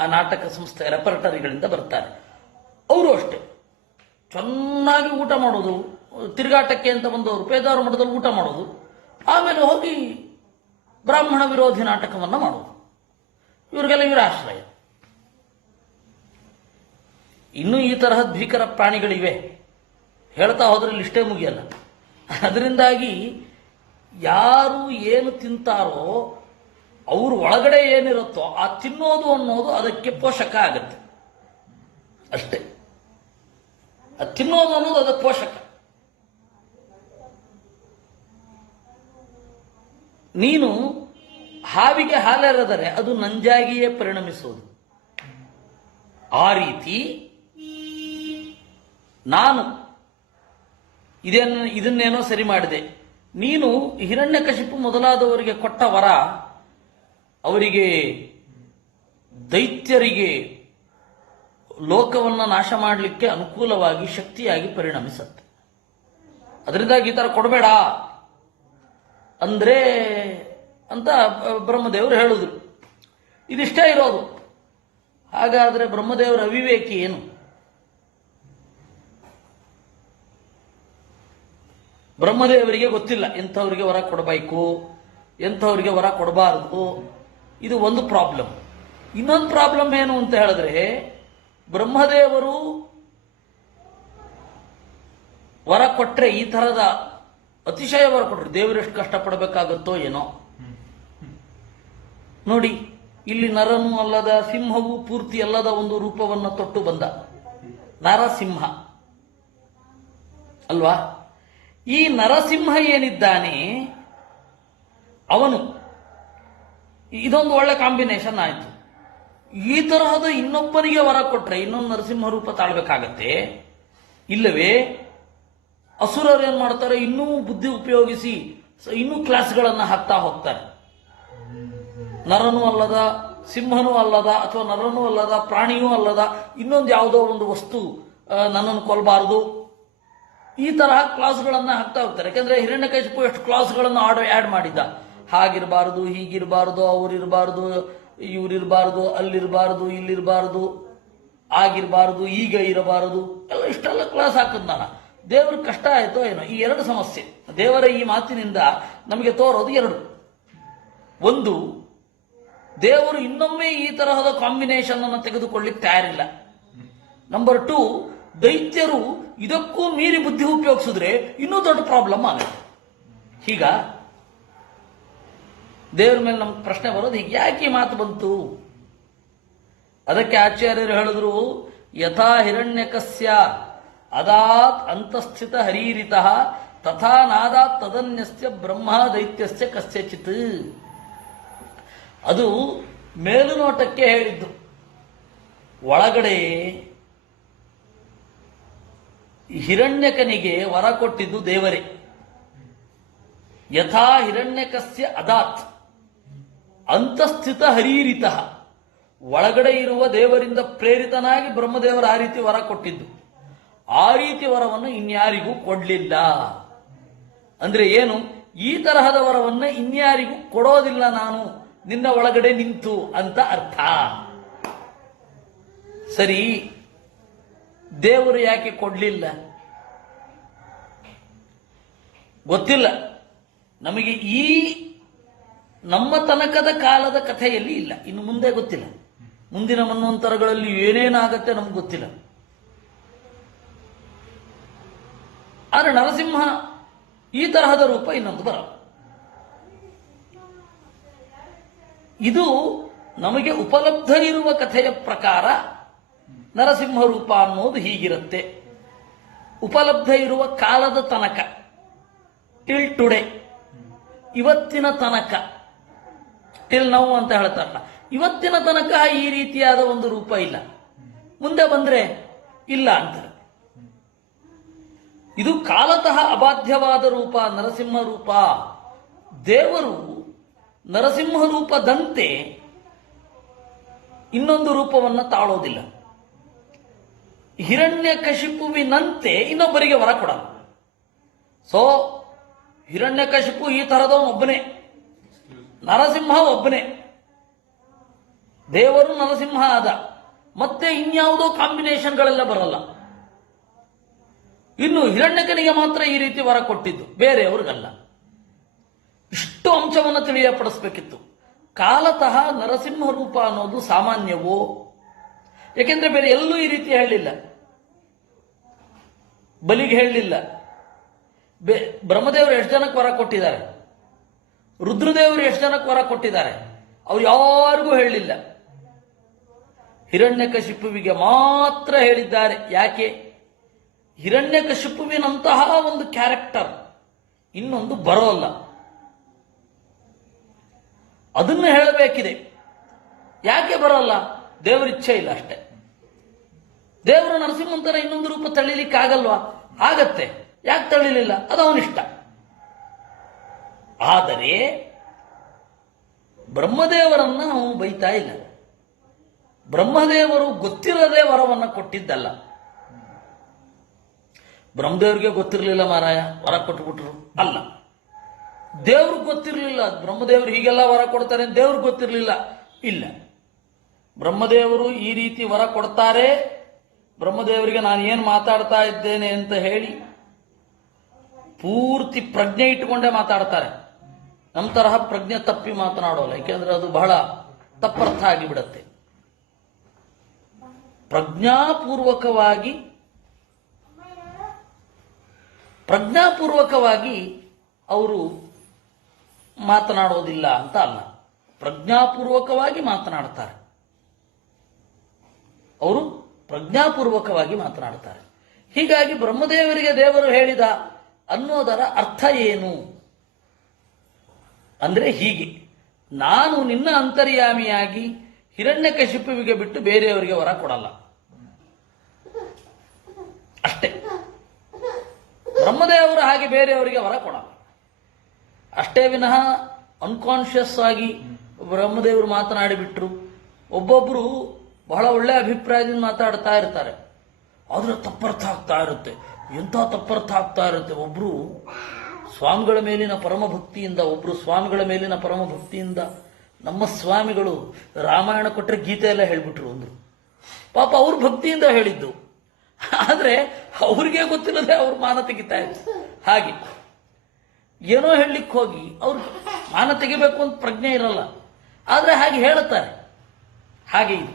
ಆ ನಾಟಕ ಸಂಸ್ಥೆ ರೆಪರ್ಟರಿಗಳಿಂದ ಬರ್ತಾರೆ. ಅವರು ಅಷ್ಟೇ ಚೆನ್ನಾಗಿ ಊಟ ಮಾಡೋದು, ತಿರುಗಾಟಕ್ಕೆ ಅಂತ ಬಂದವರು ಪೇದಾರು ಮಠದಲ್ಲಿ ಊಟ ಮಾಡೋದು, ಆಮೇಲೆ ಹೋಗಿ ಬ್ರಾಹ್ಮಣ ವಿರೋಧಿ ನಾಟಕವನ್ನ ಮಾಡೋದು. ಇವರಿಗೆಲ್ಲ ಇವರ ಆಶ್ರಯ. ಇನ್ನೂ ಈ ತರಹದ ಭೀಕರ ಪ್ರಾಣಿಗಳಿವೆ, ಹೇಳ್ತಾ ಹೋದ್ರೆ ಇಷ್ಟೇ ಮುಗಿಯಲ್ಲ. ಅದರಿಂದಾಗಿ ಯಾರು ಏನು ತಿಂತಾರೋ ಅವ್ರ ಒಳಗಡೆ ಏನಿರುತ್ತೋ ಆ ತಿನ್ನೋದು ಅನ್ನೋದು ಅದಕ್ಕೆ ಪೋಷಕ ಆಗತ್ತೆ ಅಷ್ಟೇ. ತಿನ್ನೋದು ಅನ್ನೋದು ಅದಕ್ಕೆ ಪೋಷಕ. ನೀನು ಹಾವಿಗೆ ಹಾಲೆರೆದರೆ ಅದು ನಂಜಾಗಿಯೇ ಪರಿಣಮಿಸುವುದು. ಆ ರೀತಿ ನಾನು ಇದನ್ನೇನೋ ಸರಿ ಮಾಡಿದೆ. ನೀನು ಹಿರಣ್ಯಕಶಿಪು ಮೊದಲಾದವರಿಗೆ ಕೊಟ್ಟ ವರ ಅವರಿಗೆ ದೈತ್ಯರಿಗೆ ಲೋಕವನ್ನು ನಾಶ ಮಾಡಲಿಕ್ಕೆ ಅನುಕೂಲವಾಗಿ ಶಕ್ತಿಯಾಗಿ ಪರಿಣಮಿಸುತ್ತೆ. ಅದರಿಂದಾಗಿ ಈ ತರ ಕೊಡಬೇಡ ಅಂದ್ರೆ ಅಂತ ಬ್ರಹ್ಮದೇವರು ಹೇಳಿದ್ರು. ಇದಿಷ್ಟೇ ಇರೋದು. ಹಾಗಾದ್ರೆ ಬ್ರಹ್ಮದೇವರ ಅವಿವೇಕಿ ಏನು? ಬ್ರಹ್ಮದೇವರಿಗೆ ಗೊತ್ತಿಲ್ಲ ಎಂಥವರಿಗೆ ವರ ಕೊಡಬೇಕು, ಎಂಥವರಿಗೆ ವರ ಕೊಡಬಾರದು. ಇದು ಒಂದು ಪ್ರಾಬ್ಲಮ್. ಇನ್ನೊಂದು ಪ್ರಾಬ್ಲಮ್ ಏನು ಅಂತ ಹೇಳಿದ್ರೆ, ಬ್ರಹ್ಮದೇವರು ವರ ಕೊಟ್ರೆ, ಈ ತರದ ಅತಿಶಯ ವರ ಕೊಟ್ರೆ ದೇವರೆಷ್ಟು ಕಷ್ಟಪಡಬೇಕಾಗುತ್ತೋ ಏನೋ. ನೋಡಿ, ಇಲ್ಲಿ ನರನು ಅಲ್ಲದ ಸಿಂಹವು ಪೂರ್ತಿ ಅಲ್ಲದ ಒಂದು ರೂಪವನ್ನು ತೊಟ್ಟು ಬಂದ ನರಸಿಂಹ ಅಲ್ವಾ? ಈ ನರಸಿಂಹ ಏನಿದ್ದಾನೆ ಅವನು, ಇದೊಂದು ಒಳ್ಳೆ ಕಾಂಬಿನೇಷನ್ ಆಯ್ತು. ಈ ತರಹದ ಇನ್ನೊಬ್ಬನಿಗೆ ವರ ಕೊಟ್ರೆ ಇನ್ನೊಂದು ನರಸಿಂಹ ರೂಪ ತಾಳ್ಬೇಕಾಗತ್ತೆ. ಇಲ್ಲವೇ ಅಸುರರು ಏನ್ ಮಾಡ್ತಾರೆ, ಇನ್ನೂ ಬುದ್ಧಿ ಉಪಯೋಗಿಸಿ ಇನ್ನೂ ಕ್ಲಾಸ್ಗಳನ್ನ ಹಾಕ್ತಾ ಹೋಗ್ತಾರೆ. ನರನೂ ಅಲ್ಲದ, ಸಿಂಹನೂ ಅಲ್ಲದ, ಅಥವಾ ನರನೂ ಅಲ್ಲದ, ಪ್ರಾಣಿಯೂ ಅಲ್ಲದ ಇನ್ನೊಂದು ಯಾವುದೋ ಒಂದು ವಸ್ತು ನನ್ನನ್ನು ಕೊಲ್ಲಬಾರದು, ಈ ತರಹ ಕ್ಲಾಸ್ಗಳನ್ನ ಹಾಕ್ತಾ ಹೋಗ್ತಾರೆ. ಯಾಕಂದ್ರೆ ಹಿರಣ್ಯಕಶಿಪು ಎಷ್ಟು ಕ್ಲಾಸ್ಗಳನ್ನು ಆಡ್ ಮಾಡಿದ್ದ. ಹಾಗಿರಬಾರದು, ಹೀಗಿರಬಾರದು, ಅವರಿರಬಾರದು, ಇವರಿರಬಾರದು, ಅಲ್ಲಿರಬಾರದು, ಇಲ್ಲಿರಬಾರದು, ಆಗಿರಬಾರದು, ಈಗ ಇರಬಾರದು, ಎಲ್ಲ ಇಷ್ಟೆಲ್ಲ ಕ್ಲಾಸ್ ಹಾಕದ್ ನಾನು. ದೇವ್ರ ಕಷ್ಟ ಆಯ್ತೋ ಏನೋ. ಈ ಎರಡು ಸಮಸ್ಯೆ ದೇವರ ಈ ಮಾತಿನಿಂದ ನಮಗೆ ತೋರೋದು ಎರಡು. ಒಂದು, ದೇವರು ಇನ್ನೊಮ್ಮೆ ಈ ತರಹದ ಕಾಂಬಿನೇಷನ್ ಅನ್ನು ತೆಗೆದುಕೊಳ್ಳಿಕ್ಕೆ ತಯಾರಿಲ್ಲ. ನಂಬರ್ 2, ದೈತ್ಯರು ಇದಕ್ಕೂ ಮೀರಿ ಬುದ್ಧಿ ಉಪಯೋಗಿಸಿದ್ರೆ ಇನ್ನೂ ದೊಡ್ಡ ಪ್ರಾಬ್ಲಮ್ ಆಗುತ್ತೆ. ಹೀಗ ದೇವರ ಮೇಲೆ ನಮ್ಗೆ ಪ್ರಶ್ನೆ ಬರೋದು, ಹೀಗೆ ಯಾಕೆ ಈ ಮಾತು ಬಂತು? ಅದಕ್ಕೆ ಆಚಾರ್ಯರು ಹೇಳಿದ್ರು, ಯಥಾ ಹಿರಣ್ಯಕಸ್ಯ ಅದಾತ್ ಅಂತಸ್ಥಿತ ಹರೀರಿತಃ ತಥಾ ನಾದಾತ್ ತದನ್ಯಸ್ಯ ಬ್ರಹ್ಮ ದೈತ್ಯಸ್ಯ ಕಸ್ಯಚಿತ್. ಅದು ಮೇಲುನೋಟಕ್ಕೆ ಹೇಳಿದ್ದು. ಒಳಗಡೆ ಹಿರಣ್ಯಕನಿಗೆ ವರ ಕೊಟ್ಟಿದ್ದು ದೇವರೇ. ಯಥಾ ಹಿರಣ್ಯಕಸ್ಯ ಅದಾತ್ ಅಂತಸ್ಥಿತ ಹರೀರಿತಃ, ಒಳಗಡೆ ಇರುವ ದೇವರಿಂದ ಪ್ರೇರಿತನಾಗಿ ಬ್ರಹ್ಮದೇವರ ಆ ರೀತಿ ವರ ಕೊಟ್ಟಿದ್ದು. ಆ ರೀತಿ ವರವನ್ನು ಇನ್ಯಾರಿಗೂ ಕೊಡ್ಲಿಲ್ಲ. ಅಂದ್ರೆ ಏನು? ಈ ತರಹದ ವರವನ್ನು ಇನ್ಯಾರಿಗೂ ಕೊಡೋದಿಲ್ಲ ನಾನು, ನಿನ್ನ ಒಳಗಡೆ ನಿಂತು ಅಂತ ಅರ್ಥ. ಸರಿ, ದೇವರು ಯಾಕೆ ಕೊಡ್ಲಿಲ್ಲ? ಗೊತ್ತಿಲ್ಲ ನಮಗೆ. ಈ ನಮ್ಮ ತನಕದ ಕಾಲದ ಕಥೆಯಲ್ಲಿ ಇಲ್ಲ, ಇನ್ನು ಮುಂದೆ ಗೊತ್ತಿಲ್ಲ. ಮುಂದಿನ ಮನ್ವಂತರಗಳಲ್ಲಿ ಏನೇನಾಗತ್ತೆ ನಮ್ಗೆ ಗೊತ್ತಿಲ್ಲ. ಆದರೆ ನರಸಿಂಹ ಈ ತರಹದ ರೂಪ ಇನ್ನೊಂದು ಬರ. ಇದು ನಮಗೆ ಉಪಲಬ್ಧ ಇರುವ ಕಥೆಯ ಪ್ರಕಾರ ನರಸಿಂಹ ರೂಪ ಅನ್ನೋದು ಹೀಗಿರುತ್ತೆ. ಉಪಲಬ್ಧ ಇರುವ ಕಾಲದ ತನಕ, ಟಿಲ್ ಟುಡೇ, ಇವತ್ತಿನ ತನಕ, ಟಿಲ್ ನೌ ಅಂತ ಹೇಳ್ತಾರಲ್ಲ, ಇವತ್ತಿನ ತನಕ ಈ ರೀತಿಯಾದ ಒಂದು ರೂಪ ಇಲ್ಲ. ಮುಂದೆ ಬಂದ್ರೆ ಇಲ್ಲ ಅಂತಾರೆ. ಇದು ಕಾಲತಃ ಅಬಾಧ್ಯವಾದ ರೂಪ ನರಸಿಂಹ ರೂಪ. ದೇವರು ನರಸಿಂಹ ರೂಪದಂತೆ ಇನ್ನೊಂದು ರೂಪವನ್ನು ತಾಳೋದಿಲ್ಲ. ಹಿರಣ್ಯಕಶಿಪುವಿನಂತೆ ಇನ್ನೊಬ್ಬರಿಗೆ ವರ ಕೊಡಲ್ಲ. ಸೊ ಹಿರಣ್ಯಕಶಿಪು ಈ ತರದವನೊಬ್ಬನೇ, ನರಸಿಂಹ ಒಬ್ಬನೇ. ದೇವರು ನರಸಿಂಹ ಆದ, ಮತ್ತೆ ಇನ್ಯಾವುದೋ ಕಾಂಬಿನೇಷನ್ಗಳೆಲ್ಲ ಬರಲ್ಲ. ಇನ್ನು ಹಿರಣ್ಯಕನಿಗೆ ಮಾತ್ರ ಈ ರೀತಿ ವರ ಕೊಟ್ಟಿದ್ದು, ಬೇರೆಯವ್ರಿಗಲ್ಲ. ಇಷ್ಟು ಅಂಶವನ್ನು ತಿಳಿಯಪಡಿಸಬೇಕಿತ್ತು. ಕಾಲತಃ ನರಸಿಂಹ ರೂಪ ಅನ್ನೋದು ಸಾಮಾನ್ಯವೋ? ಯಾಕೆಂದ್ರೆ ಬೇರೆ ಎಲ್ಲೂ ಈ ರೀತಿ ಹೇಳಲಿಲ್ಲ. ಬಲಿಗೆ ಹೇಳಲಿಲ್ಲ. ಬ್ರಹ್ಮದೇವರು ಎಷ್ಟು ಜನಕ್ಕೆ ವರ ಕೊಟ್ಟಿದ್ದಾರೆ, ರುದ್ರದೇವರು ಎಷ್ಟು ಜನಕ್ಕೆ ವರ ಕೊಟ್ಟಿದ್ದಾರೆ, ಅವ್ರು ಯಾರಿಗೂ ಹೇಳಲಿಲ್ಲ. ಹಿರಣ್ಯಕಶಿಪುವಿಗೆ ಮಾತ್ರ ಹೇಳಿದ್ದಾರೆ. ಯಾಕೆ? ಹಿರಣ್ಯಕಶಿಪುವಿನಂತಹ ಒಂದು ಕ್ಯಾರೆಕ್ಟರ್ ಇನ್ನೊಂದು ಬರೋಲ್ಲ. ಅದನ್ನು ಹೇಳಬೇಕಿದೆ. ಯಾಕೆ ಬರೋಲ್ಲ? ದೇವರ ಇಚ್ಛೆ ಇಲ್ಲ ಅಷ್ಟೇ. ದೇವರು ನರಸಿಂಹಂತರ ಇನ್ನೊಂದು ರೂಪ ತಳಿಲಿಕ್ಕೆ ಆಗಲ್ವಾ? ಆಗತ್ತೆ. ಯಾಕೆ ತಳಿಲಿಲ್ಲ? ಅದು ಅವನಿಷ್ಟ. ಆದರೆ ಬ್ರಹ್ಮದೇವರನ್ನ ಅವನು ಬೈತಾ ಇಲ್ಲ. ಬ್ರಹ್ಮದೇವರು ಗೊತ್ತಿರದೆ ವರವನ್ನು ಕೊಟ್ಟಿದ್ದಲ್ಲ. ಬ್ರಹ್ಮದೇವರಿಗೆ ಗೊತ್ತಿರಲಿಲ್ಲ ಮಾರಾಯ ವರ ಕೊಟ್ಟುಬಿಟ್ರು ಅಲ್ಲ. ದೇವ್ರಿಗೆ ಗೊತ್ತಿರಲಿಲ್ಲ ಬ್ರಹ್ಮದೇವರು ಹೀಗೆಲ್ಲ ವರ ಕೊಡ್ತಾರೆ ಅಂತ ದೇವ್ರಿಗೆ ಗೊತ್ತಿರಲಿಲ್ಲ ಇಲ್ಲ. ಬ್ರಹ್ಮದೇವರು ಈ ರೀತಿ ವರ ಕೊಡ್ತಾರೆ, ಬ್ರಹ್ಮದೇವರಿಗೆ ನಾನು ಏನು ಮಾತಾಡ್ತಾ ಇದ್ದೇನೆ ಅಂತ ಹೇಳಿ ಪೂರ್ತಿ ಪ್ರಜ್ಞೆ ಇಟ್ಟುಕೊಂಡೇ ಮಾತಾಡ್ತಾರೆ. ನಮ್ಮ ತರಹ ಪ್ರಜ್ಞೆ ತಪ್ಪಿ ಮಾತನಾಡೋಲ್ಲ, ಯಾಕೆಂದ್ರೆ ಅದು ಬಹಳ ತಪ್ಪರ್ಥ ಆಗಿಬಿಡತ್ತೆ. ಪ್ರಜ್ಞಾಪೂರ್ವಕವಾಗಿ ಅವರು ಮಾತನಾಡೋದಿಲ್ಲ ಅಂತ ಅಲ್ಲ, ಪ್ರಜ್ಞಾಪೂರ್ವಕವಾಗಿ ಮಾತನಾಡ್ತಾರೆ. ಅವರು ಪ್ರಜ್ಞಾಪೂರ್ವಕವಾಗಿ ಮಾತನಾಡ್ತಾರೆ. ಹೀಗಾಗಿ ಬ್ರಹ್ಮದೇವರಿಗೆ ದೇವರು ಹೇಳಿದ ಅನ್ನೋದರ ಅರ್ಥ ಏನು ಅಂದ್ರೆ ಹೀಗೆ, ನಾನು ನಿನ್ನ ಅಂತರ್ಯಾಮಿಯಾಗಿ ಹಿರಣ್ಯಕಶಿಪುವಿಗೆ ಬಿಟ್ಟು ಬೇರೆಯವರಿಗೆ ವರ ಕೊಡಲ್ಲ ಅಷ್ಟೇ. ಬ್ರಹ್ಮದೇವರು ಹಾಗೆ ಬೇರೆಯವರಿಗೆ ವರ ಕೊಡಲ್ಲ ಅಷ್ಟೇ ವಿನಃ ಅನ್ಕಾನ್ಶಿಯಸ್ ಆಗಿ ಬ್ರಹ್ಮದೇವರು ಮಾತನಾಡಿಬಿಟ್ರು. ಒಬ್ಬೊಬ್ರು ಬಹಳ ಒಳ್ಳೆ ಅಭಿಪ್ರಾಯದಿಂದ ಮಾತಾಡ್ತಾ ಇರ್ತಾರೆ, ಆದ್ರೆ ತಪ್ಪರ್ಥ ಆಗ್ತಾ ಇರುತ್ತೆ. ಎಂಥ ತಪ್ಪರ್ಥ ಆಗ್ತಾ ಇರುತ್ತೆ. ಒಬ್ರು ಸ್ವಾಮಿಗಳ ಮೇಲಿನ ಪರಮಭಕ್ತಿಯಿಂದ ನಮ್ಮ ಸ್ವಾಮಿಗಳು ರಾಮಾಯಣ ಕೊಟ್ಟರೆ ಗೀತೆ ಎಲ್ಲ ಹೇಳ್ಬಿಟ್ರು ಅಂದ್ರು. ಪಾಪ ಅವ್ರ ಭಕ್ತಿಯಿಂದ ಹೇಳಿದ್ದು, ಆದ್ರೆ ಅವ್ರಿಗೆ ಗೊತ್ತಿಲ್ಲದೆ ಅವ್ರ ಮಾನ ತೆಗಿತಾ ಇತ್ತು. ಹಾಗೆ ಏನೋ ಹೇಳಲಿಕ್ಕೆ ಹೋಗಿ ಅವ್ರು ಮಾನ ತೆಗಿಬೇಕು ಅಂತ ಪ್ರಜ್ಞೆ ಇರಲ್ಲ, ಆದ್ರೆ ಹಾಗೆ ಹೇಳುತ್ತಾರೆ. ಹಾಗೆ ಇದು.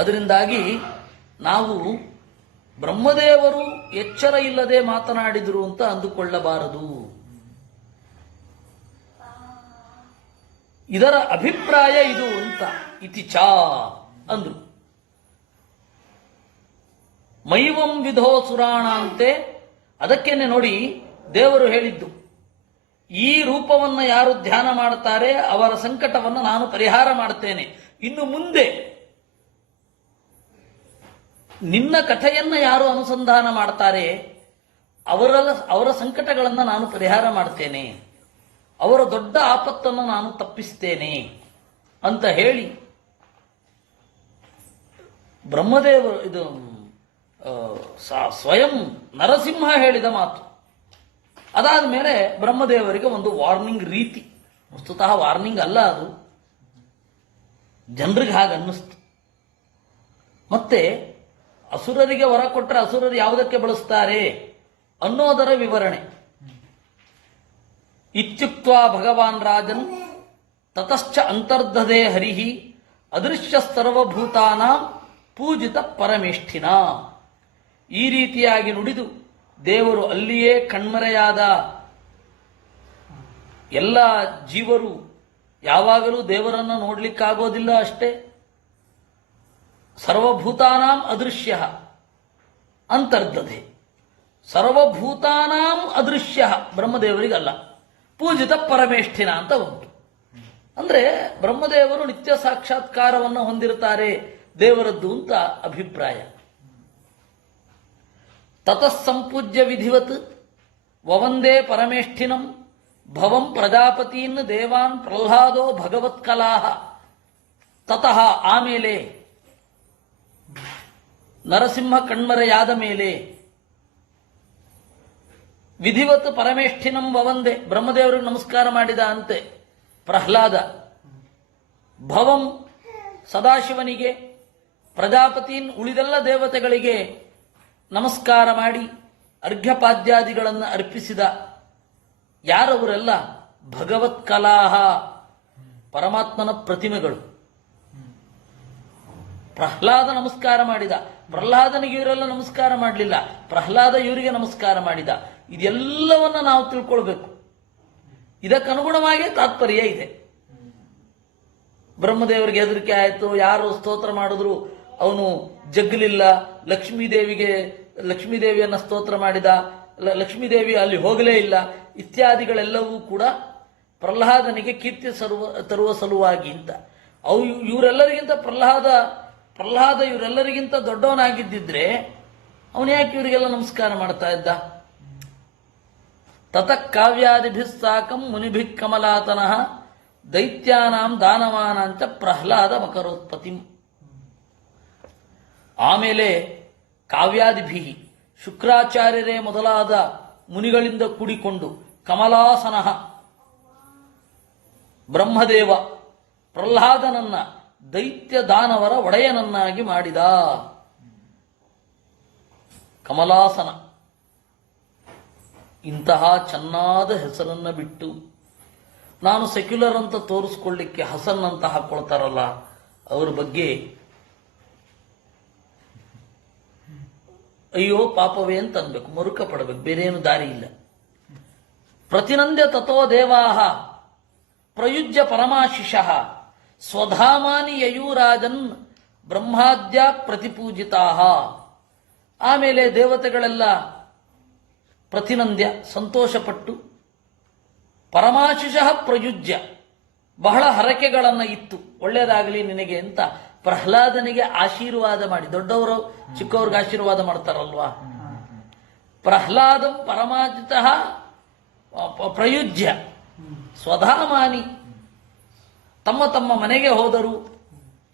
ಅದರಿಂದಾಗಿ ನಾವು ಬ್ರಹ್ಮದೇವರು ಎಚ್ಚರ ಇಲ್ಲದೆ ಮಾತನಾಡಿದರು ಅಂತ ಅಂದುಕೊಳ್ಳಬಾರದು. ಇದರ ಅಭಿಪ್ರಾಯ ಇದು ಅಂತ ಇತಿಚಾ ಅಂದ್ರು. ಮೈವಂ ವಿಧೋ ಸುರಾಣ ಅಂತೆ. ಅದಕ್ಕೇನೆ ನೋಡಿ ದೇವರು ಹೇಳಿದ್ದು, ಈ ರೂಪವನ್ನು ಯಾರು ಧ್ಯಾನ ಮಾಡುತ್ತಾರೆ ಅವರ ಸಂಕಟವನ್ನು ನಾನು ಪರಿಹಾರ ಮಾಡುತ್ತೇನೆ. ಇನ್ನು ಮುಂದೆ ನಿನ್ನ ಕಥೆಯನ್ನ ಯಾರು ಅನುಸಂಧಾನ ಮಾಡ್ತಾರೆ ಅವರ ಸಂಕಟಗಳನ್ನು ನಾನು ಪರಿಹಾರ ಮಾಡ್ತೇನೆ, ಅವರ ದೊಡ್ಡ ಆಪತ್ತನ್ನು ನಾನು ತಪ್ಪಿಸ್ತೇನೆ ಅಂತ ಹೇಳಿ ಬ್ರಹ್ಮದೇವರು ಇದು ಸ್ವಯಂ ನರಸಿಂಹ ಹೇಳಿದ ಮಾತು. ಅದಾದ ಮೇಲೆ ಬ್ರಹ್ಮದೇವರಿಗೆ ಒಂದು ವಾರ್ನಿಂಗ್ ರೀತಿ, ವಸ್ತುತಃ ವಾರ್ನಿಂಗ್ ಅಲ್ಲ ಅದು, ಜನರಿಗೆ ಹಾಗೆ ಅನ್ನಿಸ್ತು. ಮತ್ತೆ ಅಸುರರಿಗೆ ವರ ಕೊಟ್ಟರೆ ಅಸುರರು ಯಾವುದಕ್ಕೆ ಬಳಸ್ತಾರೆ ಅನ್ನೋದರ ವಿವರಣೆ. ಇತ್ಯುಕ್ತ್ವಾ ಭಗವಾನ್ ರಾಜನ್ ತತಶ್ಚ ಅಂತರ್ಧದೆ ಹರಿಹಿ ಅದೃಶ್ಯ ಸರ್ವಭೂತಾನಾಂ ಪೂಜಿತ ಪರಮೇಷ್ಠಿನ. ಈ ರೀತಿಯಾಗಿ ನುಡಿದು ದೇವರು ಅಲ್ಲಿಯೇ ಕಣ್ಮರೆಯಾದ ಎಲ್ಲ ಜೀವರು ಯಾವಾಗಲೂ ದೇವರನ್ನು ನೋಡ್ಲಿಕ್ಕಾಗೋದಿಲ್ಲ ಅಷ್ಟೇ. ಸರ್ವಭೂತಾನಾಂ ಅದೃಶ್ಯ ಅಂತರ್ಧತೆ. ಸರ್ವಭೂತಾನಾಂ ಅದೃಶ್ಯ ಬ್ರಹ್ಮದೇವರಿಗಲ್ಲ, ಪೂಜಿತ ಪರಮೇಷ್ಠಿನ ಅಂತ ಉಂಟು. ಅಂದ್ರೆ ಬ್ರಹ್ಮದೇವರು ನಿತ್ಯ ಸಾಕ್ಷಾತ್ಕಾರವನ್ನು ಹೊಂದಿರುತ್ತಾರೆ ದೇವರದ್ದು ಅಂತ ಅಭಿಪ್ರಾಯ. ತತಸ್ಸಂಪೂಜ್ಯ ವಿಧಿವತ್ ವವಂದೇ ಪರಮೇಷ್ಠಿನಂ ಭವಂ ಪ್ರಜಾಪತೀನ್ ದೇವಾನ್ ಪ್ರಹ್ಲಾದೋ ಭಗವತ್ಕಲಾಹ. ತತಃ ಆಮೇಲೆ ನರಸಿಂಹ ಕಣ್ಮರೆಯಾದ ಮೇಲೆ ವಿಧಿವತ್ ಪರಮೇಷ್ಠಿನಂ ವವಂದೆ ಬ್ರಹ್ಮದೇವರಿಗೆ ನಮಸ್ಕಾರ ಮಾಡಿದ ಅಂತೆ ಪ್ರಹ್ಲಾದ. ಭವಂ ಸದಾಶಿವನಿಗೆ, ಪ್ರಜಾಪತೀನ್ ಉಳಿದೆಲ್ಲ ದೇವತೆಗಳಿಗೆ ನಮಸ್ಕಾರ ಮಾಡಿ ಅರ್ಘ್ಯಪಾದ್ಯಾದಿಗಳನ್ನು ಅರ್ಪಿಸಿದ. ಯಾರವರೆಲ್ಲ? ಭಗವತ್ಕಲಾಹ, ಪರಮಾತ್ಮನ ಪ್ರತಿಮೆಗಳು. ಪ್ರಹ್ಲಾದ ನಮಸ್ಕಾರ ಮಾಡಿದ, ಪ್ರಹ್ಲಾದನಿಗೆ ಇವರೆಲ್ಲ ನಮಸ್ಕಾರ ಮಾಡಲಿಲ್ಲ, ಪ್ರಹ್ಲಾದ ಇವರಿಗೆ ನಮಸ್ಕಾರ ಮಾಡಿದ. ಇದೆಲ್ಲವನ್ನ ನಾವು ತಿಳ್ಕೊಳ್ಬೇಕು. ಇದಕ್ಕನುಗುಣವಾಗಿ ತಾತ್ಪರ್ಯ ಇದೆ. ಬ್ರಹ್ಮದೇವರಿಗೆ ಹೆದರಿಕೆ ಆಯಿತು, ಯಾರು ಸ್ತೋತ್ರ ಮಾಡಿದ್ರು ಅವನು ಜಗ್ಗಲಿಲ್ಲ. ಲಕ್ಷ್ಮೀದೇವಿಯನ್ನ ಸ್ತೋತ್ರ ಮಾಡಿದ, ಲಕ್ಷ್ಮೀದೇವಿ ಅಲ್ಲಿ ಹೋಗಲೇ ಇಲ್ಲ. ಇತ್ಯಾದಿಗಳೆಲ್ಲವೂ ಕೂಡ ಪ್ರಹ್ಲಾದನಿಗೆ ಕೀರ್ತಿ ತರುವ ಸಲುವಾಗಿ ಅಂತ. ಇವರೆಲ್ಲರಿಗಿಂತ ಪ್ರಹ್ಲಾದ ಇವರೆಲ್ಲರಿಗಿಂತ ದೊಡ್ಡವನಾಗಿದ್ದಿದ್ರೆ ಅವನು ಯಾಕೆ ಇವರಿಗೆಲ್ಲ ನಮಸ್ಕಾರ ಮಾಡ್ತಾ ಇದ್ದ? ತತಃ ಕಾವ್ಯಾದಿಭಿಃ ಸಾಕಂ ಮುನಿಭಿಃ ಕಮಲಾತನಃ ದೈತ್ಯಾನಾಂ ದಾನವಾನಾಂಚ ಪ್ರಹ್ಲಾದ ಮಕರೋತ್ಪತ್ತಿಂ. ಆಮೇಲೆ ಕಾವ್ಯಾದಿಭಿ ಶುಕ್ರಾಚಾರ್ಯರೇ ಮೊದಲಾದ ಮುನಿಗಳಿಂದ ಕೂಡಿಕೊಂಡು ಕಮಲಾಸನ ಬ್ರಹ್ಮದೇವ ಪ್ರಹ್ಲಾದನನ್ನ ದೈತ್ಯ ದಾನವರ ಒಡೆಯನನ್ನಾಗಿ ಮಾಡಿದ. ಕಮಲಾಸನ ಇಂತಹ ಚೆನ್ನಾದ ಹೆಸರನ್ನ ಬಿಟ್ಟು ನಾನು ಸೆಕ್ಯುಲರ್ ಅಂತ ತೋರಿಸ್ಕೊಳ್ಳಿಕ್ಕೆ ಹಸನ್ ಅಂತ ಹಾಕೊಳ್ತಾರಲ್ಲ ಅವರ ಬಗ್ಗೆ ಅಯ್ಯೋ ಪಾಪವೇ ಅಂತ ಅನ್ಬೇಕು, ಮರುಕ ಪಡಬೇಕು, ಬೇರೆ ಏನು ದಾರಿ ಇಲ್ಲ. ಪ್ರತಿನಂದ್ಯ ತಥೋ ದೇವಾಹ ಪ್ರಯುಜ್ಯ ಪರಮಾಶಿಷಃ ಸ್ವಧಾಮಾನಿ ಯಯೂರಾಜನ್ ಬ್ರಹ್ಮಾದ್ಯ ಪ್ರತಿಪೂಜಿತಾಹ. ಆಮೇಲೆ ದೇವತೆಗಳೆಲ್ಲ ಪ್ರತಿನಂದ್ಯ ಸಂತೋಷಪಟ್ಟು ಪರಮಾಶಿಷಃ ಪ್ರಯುಜ್ಯ ಬಹಳ ಹರಕೆಗಳನ್ನು ಇತ್ತು, ಒಳ್ಳೆಯದಾಗಲಿ ನಿನಗೆ ಅಂತ ಪ್ರಹ್ಲಾದನಿಗೆ ಆಶೀರ್ವಾದ ಮಾಡಿ. ದೊಡ್ಡವರು ಚಿಕ್ಕವ್ರಿಗೆ ಆಶೀರ್ವಾದ ಮಾಡ್ತಾರಲ್ವಾ. ಪ್ರಹ್ಲಾದಂ ಪರಮಾಜಿತಃ ಪ್ರಯುಜ್ಯ ಸ್ವಧಾಮಾನಿ ತಮ್ಮ ತಮ್ಮ ಮನೆಗೆ ಹೋದರು.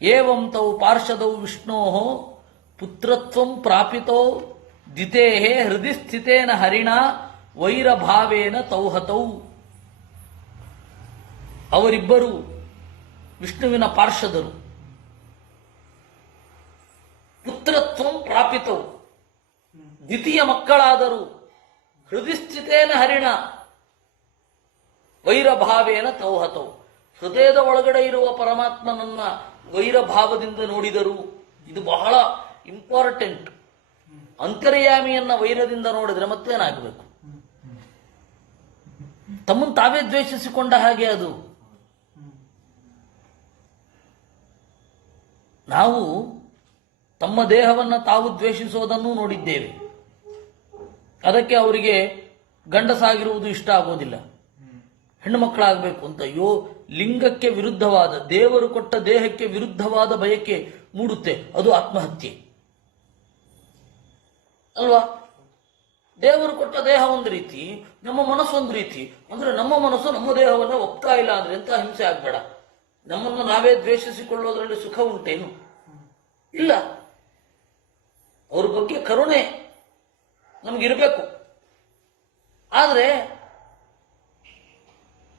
ಏವಂ ತೌ ಪಾರ್ಷದೌ ವಿಷ್ಣೋ ಪುತ್ರತ್ವಂ ಪ್ರಾಪಿತೋ ದಿತೇಹೇ ಹೃದಯ ಸ್ಥಿತೇನ ಹರಿಣ ವೈರಭಾವೇನ ತೌಹತೌ. ಅವರಿಬ್ಬರು ವಿಷ್ಣುವಿನ ಪಾರ್ಷದರು. ಪುತ್ರತ್ವಂ ಪ್ರಾಪಿತವು ದ್ವಿತೀಯ ಮಕ್ಕಳಾದರು. ಹೃದಯ ಸ್ಥಿತೇನ ಹರಿಣ ವೈರಭಾವೇನ ತೌಹತೌ. ಹೃದಯದ ಒಳಗಡೆ ಇರುವ ಪರಮಾತ್ಮನನ್ನ ವೈರಭಾವದಿಂದ ನೋಡಿದರು. ಇದು ಬಹಳ ಇಂಪಾರ್ಟೆಂಟ್. ಅಂತರ್ಯಾಮಿಯನ್ನ ವೈರದಿಂದ ನೋಡಿದ್ರೆ ಮತ್ತೇನಾಗಬೇಕು? ತಮ್ಮನ್ನು ತಾವೇ ದ್ವೇಷಿಸಿಕೊಂಡ ಹಾಗೆ ಅದು. ನಾವು ತಮ್ಮ ದೇಹವನ್ನು ತಾವು ದ್ವೇಷಿಸೋದನ್ನು ನೋಡಿದ್ದೇವೆ. ಅದಕ್ಕೆ ಅವರಿಗೆ ಗಂಡಸಾಗಿರುವುದು ಇಷ್ಟ ಆಗೋದಿಲ್ಲ, ಹೆಣ್ಣು ಮಕ್ಕಳಾಗಬೇಕು ಅಂತ. ಅಯ್ಯೋ, ಲಿಂಗಕ್ಕೆ ವಿರುದ್ಧವಾದ, ದೇವರು ಕೊಟ್ಟ ದೇಹಕ್ಕೆ ವಿರುದ್ಧವಾದ ಬಯಕೆ ಮೂಡುತ್ತೆ, ಅದು ಆತ್ಮಹತ್ಯೆ ಅಲ್ವಾ? ದೇವರು ಕೊಟ್ಟ ದೇಹ ಒಂದು ರೀತಿ, ನಮ್ಮ ಮನಸ್ಸು ಒಂದು ರೀತಿ. ಅಂದ್ರೆ ನಮ್ಮ ಮನಸ್ಸು ನಮ್ಮ ದೇಹವನ್ನು ಒಪ್ತಾ ಇಲ್ಲ ಅಂದ್ರೆ ಎಂತ ಹಿಂಸೆ ಆಗ್ಬೇಡ. ನಮ್ಮನ್ನು ನಾವೇ ದ್ವೇಷಿಸಿಕೊಳ್ಳೋದ್ರಲ್ಲಿ ಸುಖ ಉಂಟೇನು? ಇಲ್ಲ. ಅವ್ರ ಬಗ್ಗೆ ಕರುಣೆ ನಮಗಿರಬೇಕು. ಆದರೆ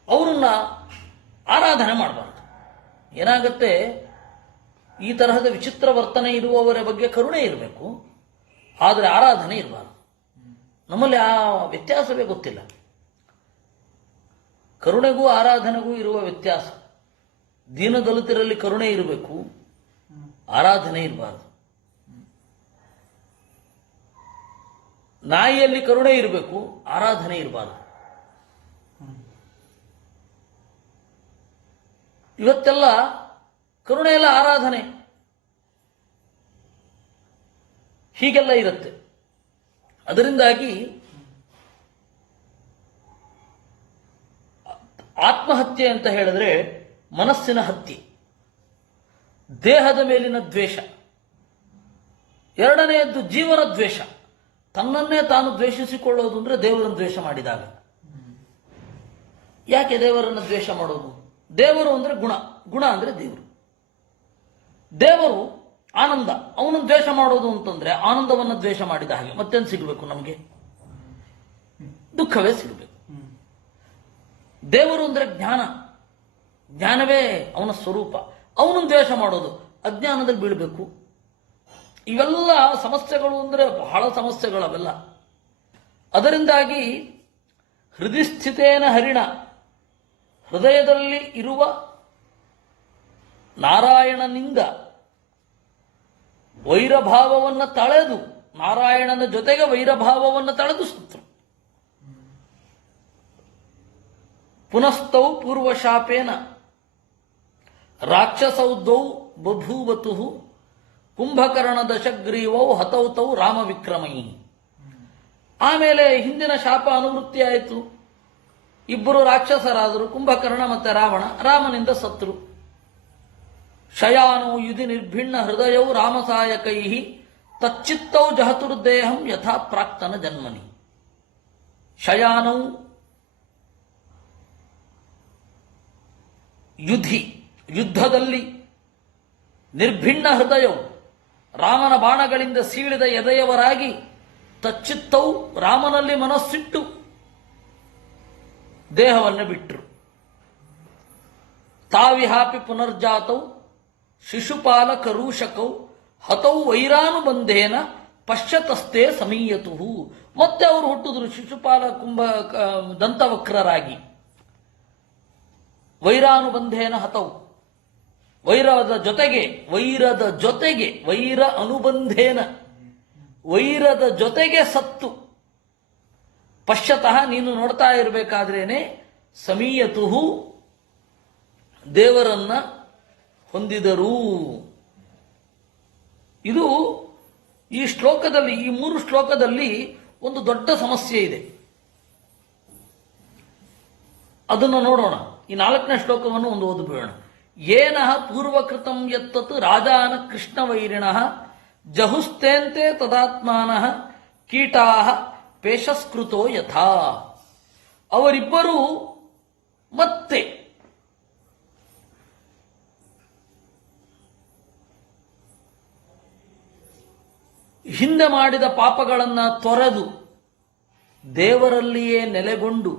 ಅವರನ್ನ ಆರಾಧನೆ ಮಾಡಬಾರ್ದು. ಏನಾಗುತ್ತೆ, ಈ ತರಹದ ವಿಚಿತ್ರ ವರ್ತನೆ ಇರುವವರ ಬಗ್ಗೆ ಕರುಣೆ ಇರಬೇಕು, ಆದರೆ ಆರಾಧನೆ ಇರಬಾರ್ದು. ನಮ್ಮಲ್ಲಿ ಆ ವ್ಯತ್ಯಾಸವೇ ಗೊತ್ತಿಲ್ಲ. ಕರುಣೆಗೂ ಆರಾಧನೆಗೂ ಇರುವ ವ್ಯತ್ಯಾಸ. ದೀನದಲಿತರಲ್ಲಿ ಕರುಣೆ ಇರಬೇಕು, ಆರಾಧನೆ ಇರಬಾರ್ದು. ನಾಯಿಯಲ್ಲಿ ಕರುಣೆ ಇರಬೇಕು, ಆರಾಧನೆ ಇರಬಾರ್ದು. ಇವತ್ತೆಲ್ಲ ಕರುಣೆ ಎಲ್ಲ ಆರಾಧನೆ ಹೀಗೆಲ್ಲ ಇರುತ್ತೆ. ಅದರಿಂದಾಗಿ ಆತ್ಮಹತ್ಯೆ ಅಂತ ಹೇಳಿದ್ರೆ ಮನಸ್ಸಿನ ಹತ್ಯೆ, ದೇಹದ ಮೇಲಿನ ದ್ವೇಷ. ಎರಡನೆಯದ್ದು ಜೀವನ ದ್ವೇಷ. ತನ್ನನ್ನೇ ತಾನು ದ್ವೇಷಿಸಿಕೊಳ್ಳೋದು ಅಂದ್ರೆ ದೇವರನ್ನು ದ್ವೇಷ ಮಾಡಿದಾಗ. ಯಾಕೆ ದೇವರನ್ನು ದ್ವೇಷ ಮಾಡೋದು? ದೇವರು ಅಂದ್ರೆ ಗುಣ, ಗುಣ ಅಂದ್ರೆ ದೇವರು. ದೇವರು ಆನಂದ, ಅವನು ದ್ವೇಷ ಮಾಡೋದು ಅಂತಂದ್ರೆ ಆನಂದವನ್ನು ದ್ವೇಷ ಮಾಡಿದ ಹಾಗೆ. ಮತ್ತೇನು ಸಿಗಬೇಕು ನಮಗೆ? ದುಃಖವೇ ಸಿಗಬೇಕು. ದೇವರು ಅಂದ್ರೆ ಜ್ಞಾನ, ಜ್ಞಾನವೇ ಅವನ ಸ್ವರೂಪ. ಅವನನ್ನು ದ್ವೇಷ ಮಾಡೋದು ಅಜ್ಞಾನದಲ್ಲಿ ಬೀಳಬೇಕು. ಇವೆಲ್ಲ ಸಮಸ್ಯೆಗಳು ಅಂದ್ರೆ ಬಹಳ ಸಮಸ್ಯೆಗಳವೆಲ್ಲ. ಅದರಿಂದಾಗಿ ಹೃದಯಸ್ಥಿತೇನ ಹರಿಣ, ಹೃದಯದಲ್ಲಿ ಇರುವ ನಾರಾಯಣನಿಂದ ವೈರಭಾವವನ್ನು ತಳೆದು, ನಾರಾಯಣನ ಜೊತೆಗೆ ವೈರಭಾವವನ್ನು ತಳೆದು ಸತ್ರು. ಪುನಸ್ತೌ ಪೂರ್ವಶಾಪೇನ ರಾಕ್ಷಸೌದ್ವೌ ಬಭೂವತು ಕುಂಭಕರ್ಣ ದಶಗ್ರೀವೌ ಹತೌತೌ ರಾಮ ವಿಕ್ರಮೈ. ಆಮೇಲೆ ಹಿಂದಿನ ಶಾಪ ಅನುವೃತ್ತಿ ಆಯಿತು. ಇಬ್ಬರು ರಾಕ್ಷಸರಾದರು, ಕುಂಭಕರ್ಣ ಮತ್ತೆ ರಾವಣ. ರಾಮನಿಂದ ಸತ್ರು. ಶಯಾನೌ ಯುಧಿ ನಿರ್ಭಿಣ್ಣ ಹೃದಯೌ ರಾಮಸಾಯಕೈ ತಚ್ಚಿತ್ತೌ ಜಹತುರ್ದೇಹಂ ಯಥಾ ಪ್ರಾಕ್ತನ ಜನ್ಮನಿ. ಶಯಾನೌ ಯುಧಿ, ಯುದ್ಧದಲ್ಲಿ, ನಿರ್ಭಿಣ್ಣ ಹೃದಯವು ರಾಮನ ಬಾಣಗಳಿಂದ ಸೀಳಿದ ಎದೆಯವರಾಗಿ ತಚ್ಚಿತ್ತವು ರಾಮನಲ್ಲಿ ಮನಸ್ಸಿಟ್ಟು ದೇಹವನ್ನು ಬಿಟ್ಟರು. ತಾವಿಹಾಪಿ ಪುನರ್ಜಾತೌ ಶಿಶುಪಾಲ ಕರೂಷಕೌ ಹತೌ ವೈರಾನುಬಂಧೇನ ಪಶ್ಯತಸ್ತೆ ಸಮೀಯತು. ಮತ್ತೆ ಅವರು ಹುಟ್ಟಿದ್ರು ಶಿಶುಪಾಲ ದಂತವಕ್ರರಾಗಿ. ವೈರಾನುಬಂಧೇನ ಹತೌ, ವೈರದ ಜೊತೆಗೆ ವೈರ ಅನುಬಂಧೇನ, ವೈರದ ಜೊತೆಗೆ ಸತ್ತು. ಪಶ್ಯತಃ, ನೀನು ನೋಡ್ತಾ ಇರಬೇಕಾದ್ರೇನೆ, ಸಮೀಯತು ದೇವರನ್ನ ಹೊಂದಿದರು. ಇದು ಈ ಶ್ಲೋಕದಲ್ಲಿ, ಈ 3 ಶ್ಲೋಕದಲ್ಲಿ ಒಂದು ದೊಡ್ಡ ಸಮಸ್ಯೆ ಇದೆ. ಅದನ್ನು ನೋಡೋಣ. ಈ 4ನೇ ಶ್ಲೋಕವನ್ನು ಒಂದು ಓದಿಬಿಡೋಣ. ಏನಃ ಪೂರ್ವಕೃತಂ ಯತ್ತತ್ ರಾಜಾನ ಕೃಷ್ಣವೈರಿಣಃ ಜಹುಸ್ತೇಂತೆ ತದಾತ್ಮಾನಃ ಕೀಟಾಃ ಪೇಶಸ್ಕೃತೋ ಯಥಾ. ಅವರಿಬ್ಬರೂ ಮತ್ತೆ ಹಿಂದೆ ಮಾಡಿದ ಪಾಪಗಳನ್ನ ತೊರೆದು ದೇವರಲ್ಲಿಯೇ ನೆಲೆಗೊಂಡು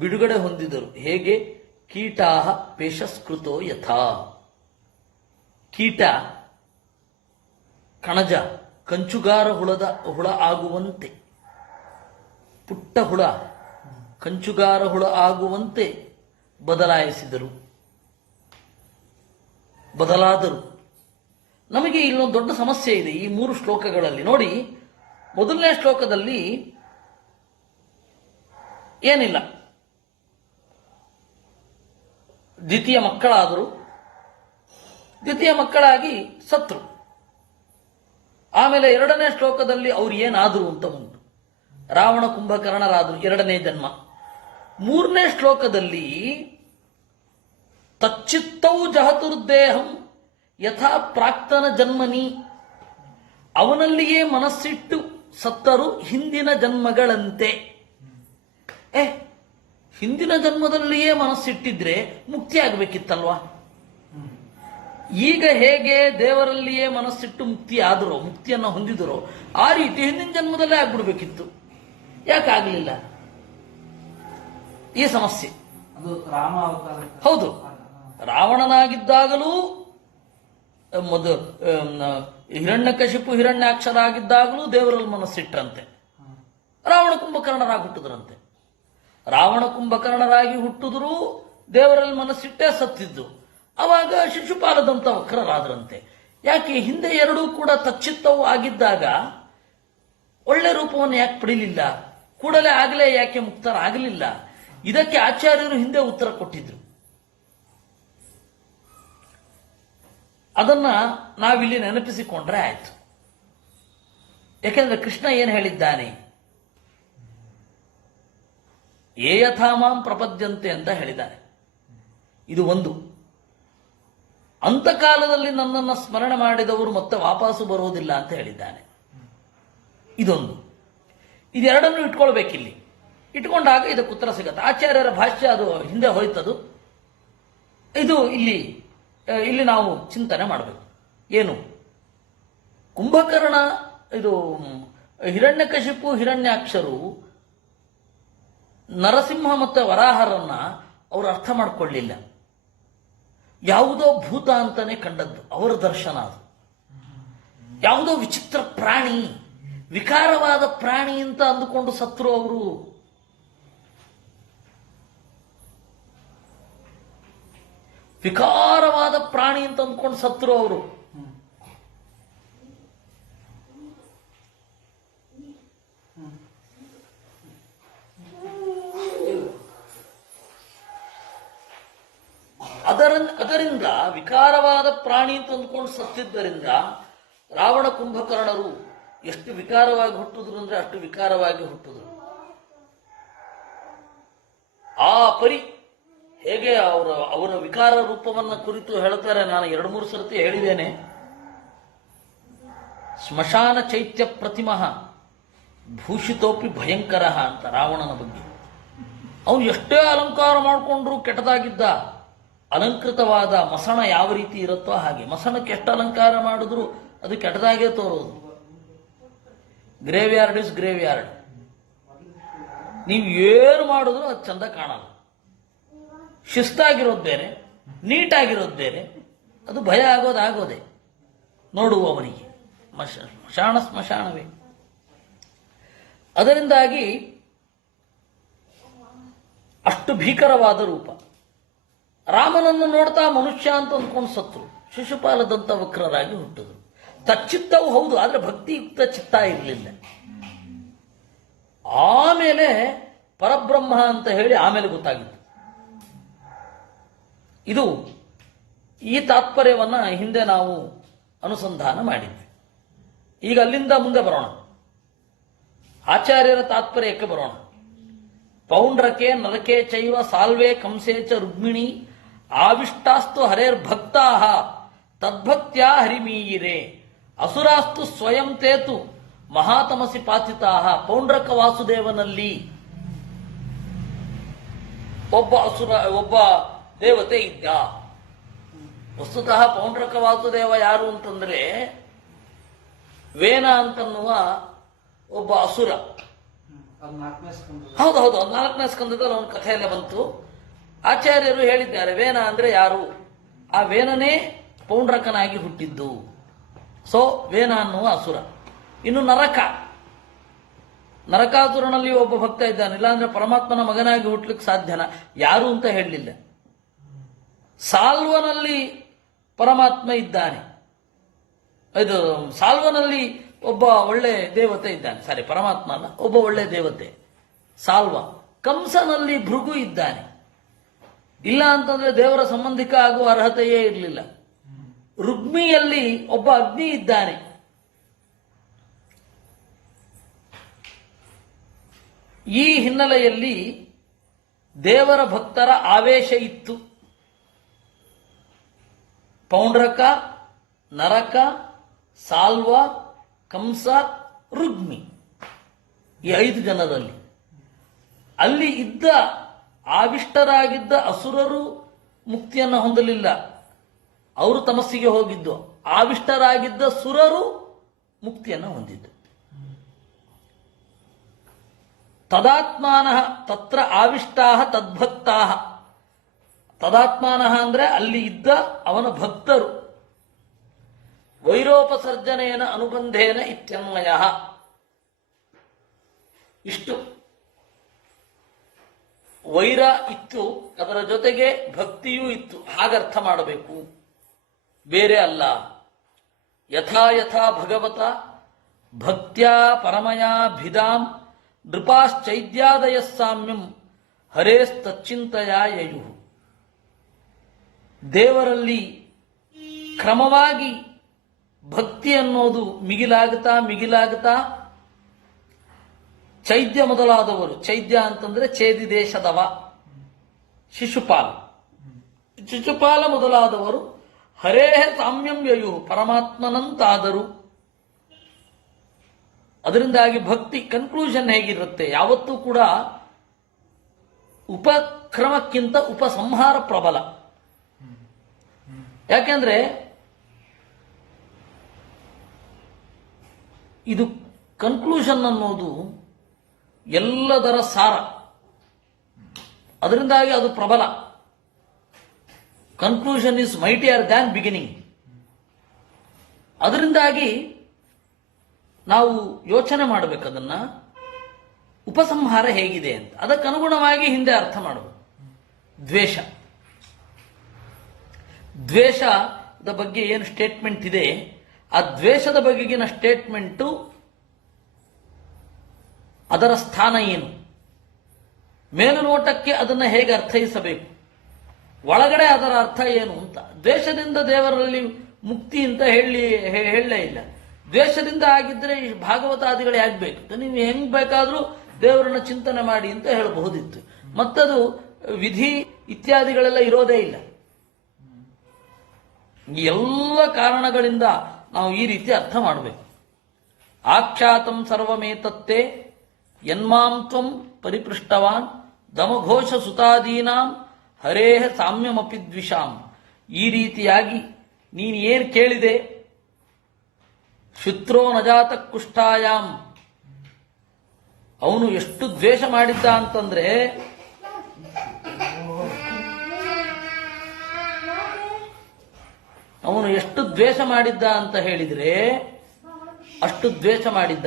ಬಿಡುಗಡೆ ಹೊಂದಿದರು. ಹೇಗೆ? ಕೀಟಾಹ ಪೇಶಸ್ಕೃತೋ ಯಥಾ. ಕೀಟ ಕಣಜ, ಕಂಚುಗಾರ ಹುಳ ಆಗುವಂತೆ, ಪುಟ್ಟ ಹುಳ ಕಂಚುಗಾರ ಹುಳ ಆಗುವಂತೆ ಬದಲಾದರು. ನಮಗೆ ಇಲ್ಲೊಂದು ದೊಡ್ಡ ಸಮಸ್ಯೆ ಇದೆ ಈ 3 ಶ್ಲೋಕಗಳಲ್ಲಿ. ನೋಡಿ, ಮೊದಲನೇ ಶ್ಲೋಕದಲ್ಲಿ ಏನಿಲ್ಲ, ದ್ವಿತೀಯ ಮಕ್ಕಳಾದರು, ದ್ವಿತೀಯ ಮಕ್ಕಳಾಗಿ ಸತ್ರು. ಆಮೇಲೆ 2ನೇ ಶ್ಲೋಕದಲ್ಲಿ ಅವ್ರು ಏನಾದರು ಅಂತ ಉಂಟು, ರಾವಣ ಕುಂಭಕರ್ಣರಾದರು, 2ನೇ ಜನ್ಮ. 3ನೇ ಶ್ಲೋಕದಲ್ಲಿ ತಚ್ಚಿತ್ತೌ ಜಹತುರ್ದೇಹಂ ಯಥಾ ಪ್ರಾಕ್ತನ ಜನ್ಮನಿ, ಅವನಲ್ಲಿಯೇ ಮನಸ್ಸಿಟ್ಟು ಸತ್ತರು ಹಿಂದಿನ ಜನ್ಮಗಳಂತೆ. ಹಿಂದಿನ ಜನ್ಮದಲ್ಲಿಯೇ ಮನಸ್ಸಿಟ್ಟಿದ್ರೆ ಮುಕ್ತಿ ಆಗಬೇಕಿತ್ತಲ್ವಾ? ಈಗ ಹೇಗೆ ದೇವರಲ್ಲಿಯೇ ಮನಸ್ಸಿಟ್ಟು ಮುಕ್ತಿಯನ್ನು ಹೊಂದಿದರೋ ಆ ರೀತಿ ಹಿಂದಿನ ಜನ್ಮದಲ್ಲೇ ಆಗ್ಬಿಡ್ಬೇಕಿತ್ತು. ಯಾಕಾಗಲಿಲ್ಲ? ಈ ಸಮಸ್ಯೆ. ಅದು ರಾಮ ಅವತಾರ. ಹೌದು, ರಾವಣನಾಗಿದ್ದಾಗಲೂ ಹಿರಣ್ಯಕಶಿಪು ಹಿರಣ್ಯಾಕ್ಷರಾಗಿದ್ದಾಗಲೂ ದೇವರಲ್ಲಿ ಮನಸ್ಸಿಟ್ಟಂತೆ. ರಾವಣ ಕುಂಭಕರ್ಣರಾಗಿ ಹುಟ್ಟಿದ್ರಂತೆ. ರಾವಣ ಕುಂಭಕರ್ಣರಾಗಿ ಹುಟ್ಟಿದ್ರು, ದೇವರಲ್ಲಿ ಮನಸ್ಸಿಟ್ಟೇ ಸತ್ತಿದ್ದು. ಅವಾಗ ಶಿಶುಪಾಲದಂತ ವಕ್ರರಾದ್ರಂತೆ. ಯಾಕೆ? ಹಿಂದೆ 2 ಕೂಡ ತಚ್ಚಿತ್ತವು ಆಗಿದ್ದಾಗ ಒಳ್ಳೆ ರೂಪವನ್ನು ಯಾಕೆ ಪಡಿಲಿಲ್ಲ? ಕೂಡಲೇ ಆಗಲೇ ಯಾಕೆ ಮುಕ್ತರಾಗಲಿಲ್ಲ? ಇದಕ್ಕೆ ಆಚಾರ್ಯರು ಹಿಂದೆ ಉತ್ತರ ಕೊಟ್ಟಿದ್ರು. ಅದನ್ನ ನಾವಿಲ್ಲಿ ನೆನಪಿಸಿಕೊಂಡ್ರೆ ಆಯ್ತು. ಯಾಕೆಂದ್ರೆ ಕೃಷ್ಣ ಏನು ಹೇಳಿದ್ದಾನೆ? ಏ ಯಥಾಮಾಂ ಪ್ರಪದ್ಯಂತೆ ಅಂತ ಹೇಳಿದ್ದಾನೆ. ಇದು ಒಂದು. ಅಂತಕಾಲದಲ್ಲಿ ನನ್ನನ್ನು ಸ್ಮರಣೆ ಮಾಡಿದವರು ಮತ್ತೆ ವಾಪಸ್ಸು ಬರುವುದಿಲ್ಲ ಅಂತ ಹೇಳಿದ್ದಾನೆ. ಇದೊಂದು. ಇದೆರಡನ್ನು ಇಟ್ಕೊಳ್ಬೇಕಿಲ್ಲಿ. ಇಟ್ಕೊಂಡಾಗ ಇದಕ್ಕೆ ಉತ್ತರ ಸಿಗತ್ತೆ. ಆಚಾರ್ಯರ ಭಾಷ್ಯ ಅದು ಹಿಂದೆ ಹೋಯ್ತದು. ಇದು ಇಲ್ಲಿ ನಾವು ಚಿಂತನೆ ಮಾಡಬೇಕು. ಏನು? ಕುಂಭಕರ್ಣ, ಇದು ಹಿರಣ್ಯಕಶಿಪು ಹಿರಣ್ಯಾಕ್ಷರು ನರಸಿಂಹ ಮತ್ತು ವರಾಹರನ್ನ ಅವರು ಅರ್ಥ ಮಾಡಿಕೊಳ್ಳಿಲ್ಲ. ಯಾವುದೋ ಭೂತ ಅಂತಾನೆ ಕಂಡದ್ದು ಅವರ ದರ್ಶನ. ಅದು ಯಾವುದೋ ವಿಚಿತ್ರ ಪ್ರಾಣಿ, ವಿಕಾರವಾದ ಪ್ರಾಣಿ ಅಂತ ಅಂದುಕೊಂಡು ಸತ್ರು ಅವರು. ವಿಕಾರವಾದ ಪ್ರಾಣಿ ಅಂತ ಅಂದ್ಕೊಂಡು ಸತ್ರು ಅವರು. ಅದರಿಂದ ವಿಕಾರವಾದ ಪ್ರಾಣಿ ಅಂತ ಅಂದ್ಕೊಂಡು ಸತ್ತಿದ್ದರಿಂದ ರಾವಣ ಕುಂಭಕರ್ಣರು ಎಷ್ಟು ವಿಕಾರವಾಗಿ ಹುಟ್ಟಿದ್ರು ಅಂದ್ರೆ ಅಷ್ಟು ವಿಕಾರವಾಗಿ ಹುಟ್ಟಿದ್ರು. ಆ ಪರಿ ಹೇಗೆ ಅವರ ವಿಕಾರ ರೂಪವನ್ನ ಕುರಿತು ಹೇಳ್ತಾರೆ. ನಾನು 2-3 ಸರ್ತಿ ಹೇಳಿದ್ದೇನೆ. ಸ್ಮಶಾನ ಚೈತ್ಯ ಪ್ರತಿಮಃ ಭೂಷಿತೋಪಿ ಭಯಂಕರ ಅಂತ ರಾವಣನ ಬಗ್ಗೆ. ಅವನು ಎಷ್ಟೇ ಅಲಂಕಾರ ಮಾಡಿಕೊಂಡ್ರು ಕೆಟ್ಟದಾಗಿದ್ದ. ಅಲಂಕೃತವಾದ ಮಸಣ ಯಾವ ರೀತಿ ಇರುತ್ತೋ ಹಾಗೆ. ಮಸಣಕ್ಕೆ ಎಷ್ಟು ಅಲಂಕಾರ ಮಾಡಿದ್ರು ಅದು ಕೆಟ್ಟದಾಗೇ ತೋರೋದು. Graveyard is graveyard. ನೀವು ಏನು ಮಾಡಿದ್ರು ಅದು ಚಂದ ಕಾಣಲ್ಲ. ಶಿಸ್ತಾಗಿರೋದು ಬೇರೆ, ನೀಟಾಗಿರೋದು ಬೇರೆ. ಅದು ಭಯ ಆಗೋದೇ ನೋಡುವವನಿಗೆ. ಸ್ಮಶಾನ ಸ್ಮಶಾನವೇ. ಅದರಿಂದಾಗಿ ಅಷ್ಟು ಭೀಕರವಾದ ರೂಪ. ರಾಮನನ್ನು ನೋಡ್ತಾ ಮನುಷ್ಯ ಅಂತ ಅಂದ್ಕೊಂಡು ಸತ್ರು. ಶಿಶುಪಾಲದಂತ ವಕ್ರರಾಗಿ ಹುಟ್ಟಿದ್ರು. ತಚ್ಚಿತ್ತವು ಹೌದು, ಆದರೆ ಭಕ್ತಿಯುಕ್ತ ಚಿತ್ತ ಇರಲಿಲ್ಲ. ಆಮೇಲೆ ಪರಬ್ರಹ್ಮ ಅಂತ ಹೇಳಿ ಆಮೇಲೆ ಗೊತ್ತಾಗಿತ್ತು. ಇದು ಈ ತಾತ್ಪರ್ಯವನ್ನ ಹಿಂದೆ ನಾವು ಅನುಸಂಧಾನ ಮಾಡಿದ್ವಿ. ಈಗ ಅಲ್ಲಿಂದ ಮುಂದೆ ಬರೋಣ, ಆಚಾರ್ಯರ ತಾತ್ಪರ್ಯಕ್ಕೆ ಬರೋಣ. ಪೌಂಡ್ರಕೆ ನರಕೆ ಚೈವ ಸಾಲ್ವೆ ಕಂಸೇ ಚ ರುಕ್ಮಿಣಿ ಆವಿಷ್ಟಾಸ್ತು ಹರೇರ್ಭಕ್ತಾ ತದ್ಭಕ್ತ್ಯಾ ಹರಿಮೀಯಿರೆ ಅಸುರಾಸ್ತು ಸ್ವಯಂ ತೇತು ಮಹಾತಮಸಿ ಪಾತಿತಾ. ಪೌಂಡ್ರಕ ವಾಸುದೇವನಲ್ಲಿ ಒಬ್ಬ ದೇವತೆ ಇದ್ದ. ವಸ್ತುತಃ ಪೌಂಡ್ರಕ ವಾಸುದೇವ ಯಾರು ಅಂತಂದ್ರೆ ವೇನ ಅಂತನ್ನುವ ಒಬ್ಬ ಅಸುರ. ಹೌದೌದು, 4ನೇ ಸ್ಕಂದದಲ್ಲಿ ಅವನ ಕಥೆಯಲ್ಲೇ ಬಂತು. ಆಚಾರ್ಯರು ಹೇಳಿದ್ದಾರೆ ವೇನ ಅಂದ್ರೆ ಯಾರು, ಆ ವೇನನೇ ಪೌಂಡ್ರಕನಾಗಿ ಹುಟ್ಟಿದ್ದು. ಸೊ ವೇನ ಅನ್ನುವ ಅಸುರ. ಇನ್ನು ನರಕಾಸುರನಲ್ಲಿ ಒಬ್ಬ ಭಕ್ತ ಇದ್ದಾನೆ. ಇಲ್ಲಾಂದ್ರೆ ಪರಮಾತ್ಮನ ಮಗನಾಗಿ ಹುಟ್ಟಲಿಕ್ಕೆ ಸಾಧ್ಯನ? ಯಾರು ಅಂತ ಹೇಳಲಿಲ್ಲ. ಸಾಲ್ವನಲ್ಲಿ ಪರಮಾತ್ಮ ಇದ್ದಾನೆ. ಇದು ಸಾಲ್ವನಲ್ಲಿ ಒಬ್ಬ ಒಳ್ಳೆ ದೇವತೆ ಇದ್ದಾನೆ. ಸಾರಿ, ಪರಮಾತ್ಮ ಅಲ್ಲ, ಒಬ್ಬ ಒಳ್ಳೆ ದೇವತೆ ಸಾಲ್ವ. ಕಂಸನಲ್ಲಿ ಭೃಗು ಇದ್ದಾನೆ. ಇಲ್ಲ ಅಂತಂದ್ರೆ ದೇವರ ಸಂಬಂಧಿಕ ಆಗುವ ಅರ್ಹತೆಯೇ ಇರಲಿಲ್ಲ. ರುಗ್ಮಿಯಲ್ಲಿ ಒಬ್ಬ ಅಗ್ನಿ ಇದ್ದಾನೆ. ಈ ಹಿನ್ನೆಲೆಯಲ್ಲಿ ದೇವರ ಭಕ್ತರ ಆವೇಶ ಇತ್ತು. ಪೌಂಡ್ರಕ, ನರಕ, ಸಾಲ್ವ, ಕಂಸ, ರುಗ್ಮಿ, ಈ 5 ಜನರಲ್ಲಿ ಅಲ್ಲಿ ಇದ್ದ ಆವಿಷ್ಟರಾಗಿದ್ದ ಅಸುರರು ಮುಕ್ತಿಯನ್ನು ಹೊಂದಲಿಲ್ಲ. ಅವರು ತಮಸ್ಸಿಗೆ ಹೋಗಿದ್ದು. ಆವಿಷ್ಟರಾಗಿದ್ದ ಸುರರು ಮುಕ್ತಿಯನ್ನು ಹೊಂದಿದ್ದು. ತದಾತ್ಮಾನ ತತ್ರ ಆವಿಷ್ಟಾ ತದ್ಭಕ್ತಾ. ತದಾತ್ಮಾನ ಅಂದ್ರೆ ಅಲ್ಲಿ ಇದ್ದ ಅವನ ಭಕ್ತರು. ವೈರೋಪಸರ್ಜನೇನ ಅನುಬಂಧೇನ ಇತ್ಯನ್ವಯ. ಇಷ್ಟು ವೈರ ಇತ್ತು, ಅದರ ಜೊತೆಗೆ ಭಕ್ತಿಯೂ ಇತ್ತು. ಹಾಗರ್ಥ ಮಾಡಬೇಕು, ಬೇರೆ ಅಲ್ಲ. ಯಥಾ ಯಥಾ ಭಗವತ ಭಕ್ತ್ಯಾ ಪರಮಯಾ ಭಿದಾಂ ನೃಪಾಶ್ಚೈದ್ಯಾದಯ ಸಾಮ್ಯಂ ಹರೇಸ್ತಚ್ಚಿಂತೆಯ ಯಯು. ದೇವರಲ್ಲಿ ಕ್ರಮವಾಗಿ ಭಕ್ತಿ ಅನ್ನೋದು ಮಿಗಿಲಾಗುತ್ತಾ ಚೈದ್ಯ ಮೊದಲಾದವರು, ಚೈದ್ಯ ಅಂತಂದ್ರೆ ಚೇದಿ ದೇಶದವ, ಶಿಶುಪಾಲ ಮೊದಲಾದವರು ಹರೇ ಸಾಮ್ಯಂ ಯಯು, ಪರಮಾತ್ಮನಂತಾದರು. ಅದರಿಂದಾಗಿ ಭಕ್ತಿ ಕನ್ಕ್ಲೂಷನ್ ಹೇಗಿರುತ್ತೆ? ಯಾವತ್ತೂ ಕೂಡ ಉಪಕ್ರಮಕ್ಕಿಂತ ಉಪಸಂಹಾರ ಪ್ರಬಲ. ಯಾಕೆಂದ್ರೆ ಇದು ಕನ್ಕ್ಲೂಷನ್ ಅನ್ನೋದು ಎಲ್ಲದರ ಸಾರ. ಅದರಿಂದಾಗಿ ಅದು ಪ್ರಬಲ. Conclusion is mightier than beginning. ಅದರಿಂದಾಗಿ ನಾವು ಯೋಚನೆ ಮಾಡಬೇಕು, ಅದನ್ನ ಉಪಸಂಹಾರ ಹೇಗಿದೆ ಅಂತ. ಅದಕ್ಕನುಗುಣವಾಗಿ ಹಿಂದೆ ಅರ್ಥ ಮಾಡಬೇಕು. ದ್ವೇಷದ ಬಗ್ಗೆ ಏನು ಸ್ಟೇಟ್ಮೆಂಟ್ ಇದೆ, ಆ ದ್ವೇಷದ ಬಗೆಗಿನ ಸ್ಟೇಟ್ಮೆಂಟು, ಅದರ ಸ್ಥಾನ ಏನು, ಮೇಲುನೋಟಕ್ಕೆ ಅದನ್ನು ಹೇಗೆ ಅರ್ಥೈಸಬೇಕು, ಒಳಗಡೆ ಅದರ ಅರ್ಥ ಏನು ಅಂತ. ದ್ವೇಷದಿಂದ ದೇವರಲ್ಲಿ ಮುಕ್ತಿ ಅಂತ ಹೇಳಲೇ ಇಲ್ಲ. ದ್ವೇಷದಿಂದ ಆಗಿದ್ರೆ ಈ ಭಾಗವತಾದಿಗಳೇ ಆಗ್ಬೇಕು. ನೀವು ಹೆಂಗ್ ಬೇಕಾದ್ರೂ ದೇವರನ್ನ ಚಿಂತನೆ ಮಾಡಿ ಅಂತ ಹೇಳಬಹುದಿತ್ತು. ಮತ್ತದು ವಿಧಿ ಇತ್ಯಾದಿಗಳೆಲ್ಲ ಇರೋದೇ ಇಲ್ಲ. ಈ ಎಲ್ಲ ಕಾರಣಗಳಿಂದ ನಾವು ಈ ರೀತಿ ಅರ್ಥ ಮಾಡಬೇಕು. ಆಖ್ಯಾತಂ ಸರ್ವಮೇತತ್ತೇ ಯನ್ಮಾಂ ತ್ವಂ ಪರಿಪೃಷ್ಟವಾನ್ ದಮಘೋಷ ಸುತಾದೀನಾಂ ಹರೇಹ ಸಾಮ್ಯಮಪಿ ದ್ವಿಷಾಂ. ಈ ರೀತಿಯಾಗಿ ನೀನು ಏನು ಕೇಳಿದೆ ಶುತ್ರೋ ನಜಾತ ಕುಷ್ಠಾಯಾಮ್. ಅವನು ಎಷ್ಟು ದ್ವೇಷ ಮಾಡಿದ್ದ ಅಂತಂದ್ರೆ, ಅವನು ಎಷ್ಟು ದ್ವೇಷ ಮಾಡಿದ್ದ ಅಂತ ಹೇಳಿದ್ರೆ ಅಷ್ಟು ದ್ವೇಷ ಮಾಡಿದ್ದ.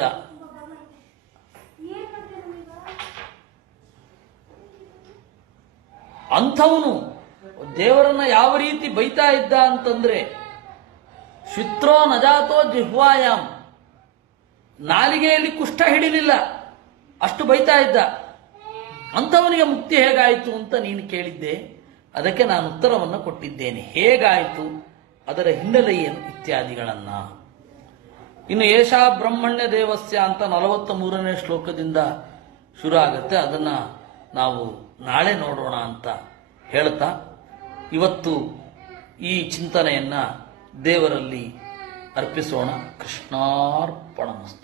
ಅಂಥವನು ದೇವರನ್ನ ಯಾವ ರೀತಿ ಬೈತಾ ಇದ್ದ ಅಂತಂದ್ರೆ, ಶುತ್ರೋ ನಜಾತೋ ಜಿಹ್ವಾಯಾಮ್, ನಾಲಿಗೆಯಲ್ಲಿ ಕುಷ್ಠ ಹಿಡಿಲಿಲ್ಲ, ಅಷ್ಟು ಬೈತಾ ಇದ್ದ. ಅಂಥವನಿಗೆ ಮುಕ್ತಿ ಹೇಗಾಯಿತು ಅಂತ ನೀನು ಕೇಳಿದ್ದೆ. ಅದಕ್ಕೆ ನಾನು ಉತ್ತರವನ್ನು ಕೊಟ್ಟಿದ್ದೇನೆ. ಹೇಗಾಯಿತು, ಅದರ ಹಿನ್ನೆಲೆ ಏನು ಇತ್ಯಾದಿಗಳನ್ನ. ಇನ್ನು ಏಷಾ ಬ್ರಹ್ಮಣ್ಯ ದೇವಸ್ಯ ಅಂತ 43ನೇ ಶ್ಲೋಕದಿಂದ ಶುರು ಆಗುತ್ತೆ. ಅದನ್ನ ನಾವು ನಾಳೆ ನೋಡೋಣ ಅಂತ ಹೇಳ್ತಾ ಇವತ್ತು ಈ ಚಿಂತನೆಯನ್ನ ದೇವರಲ್ಲಿ ಅರ್ಪಿಸೋಣ. ಕೃಷ್ಣಾರ್ಪಣಮಸ್ತು.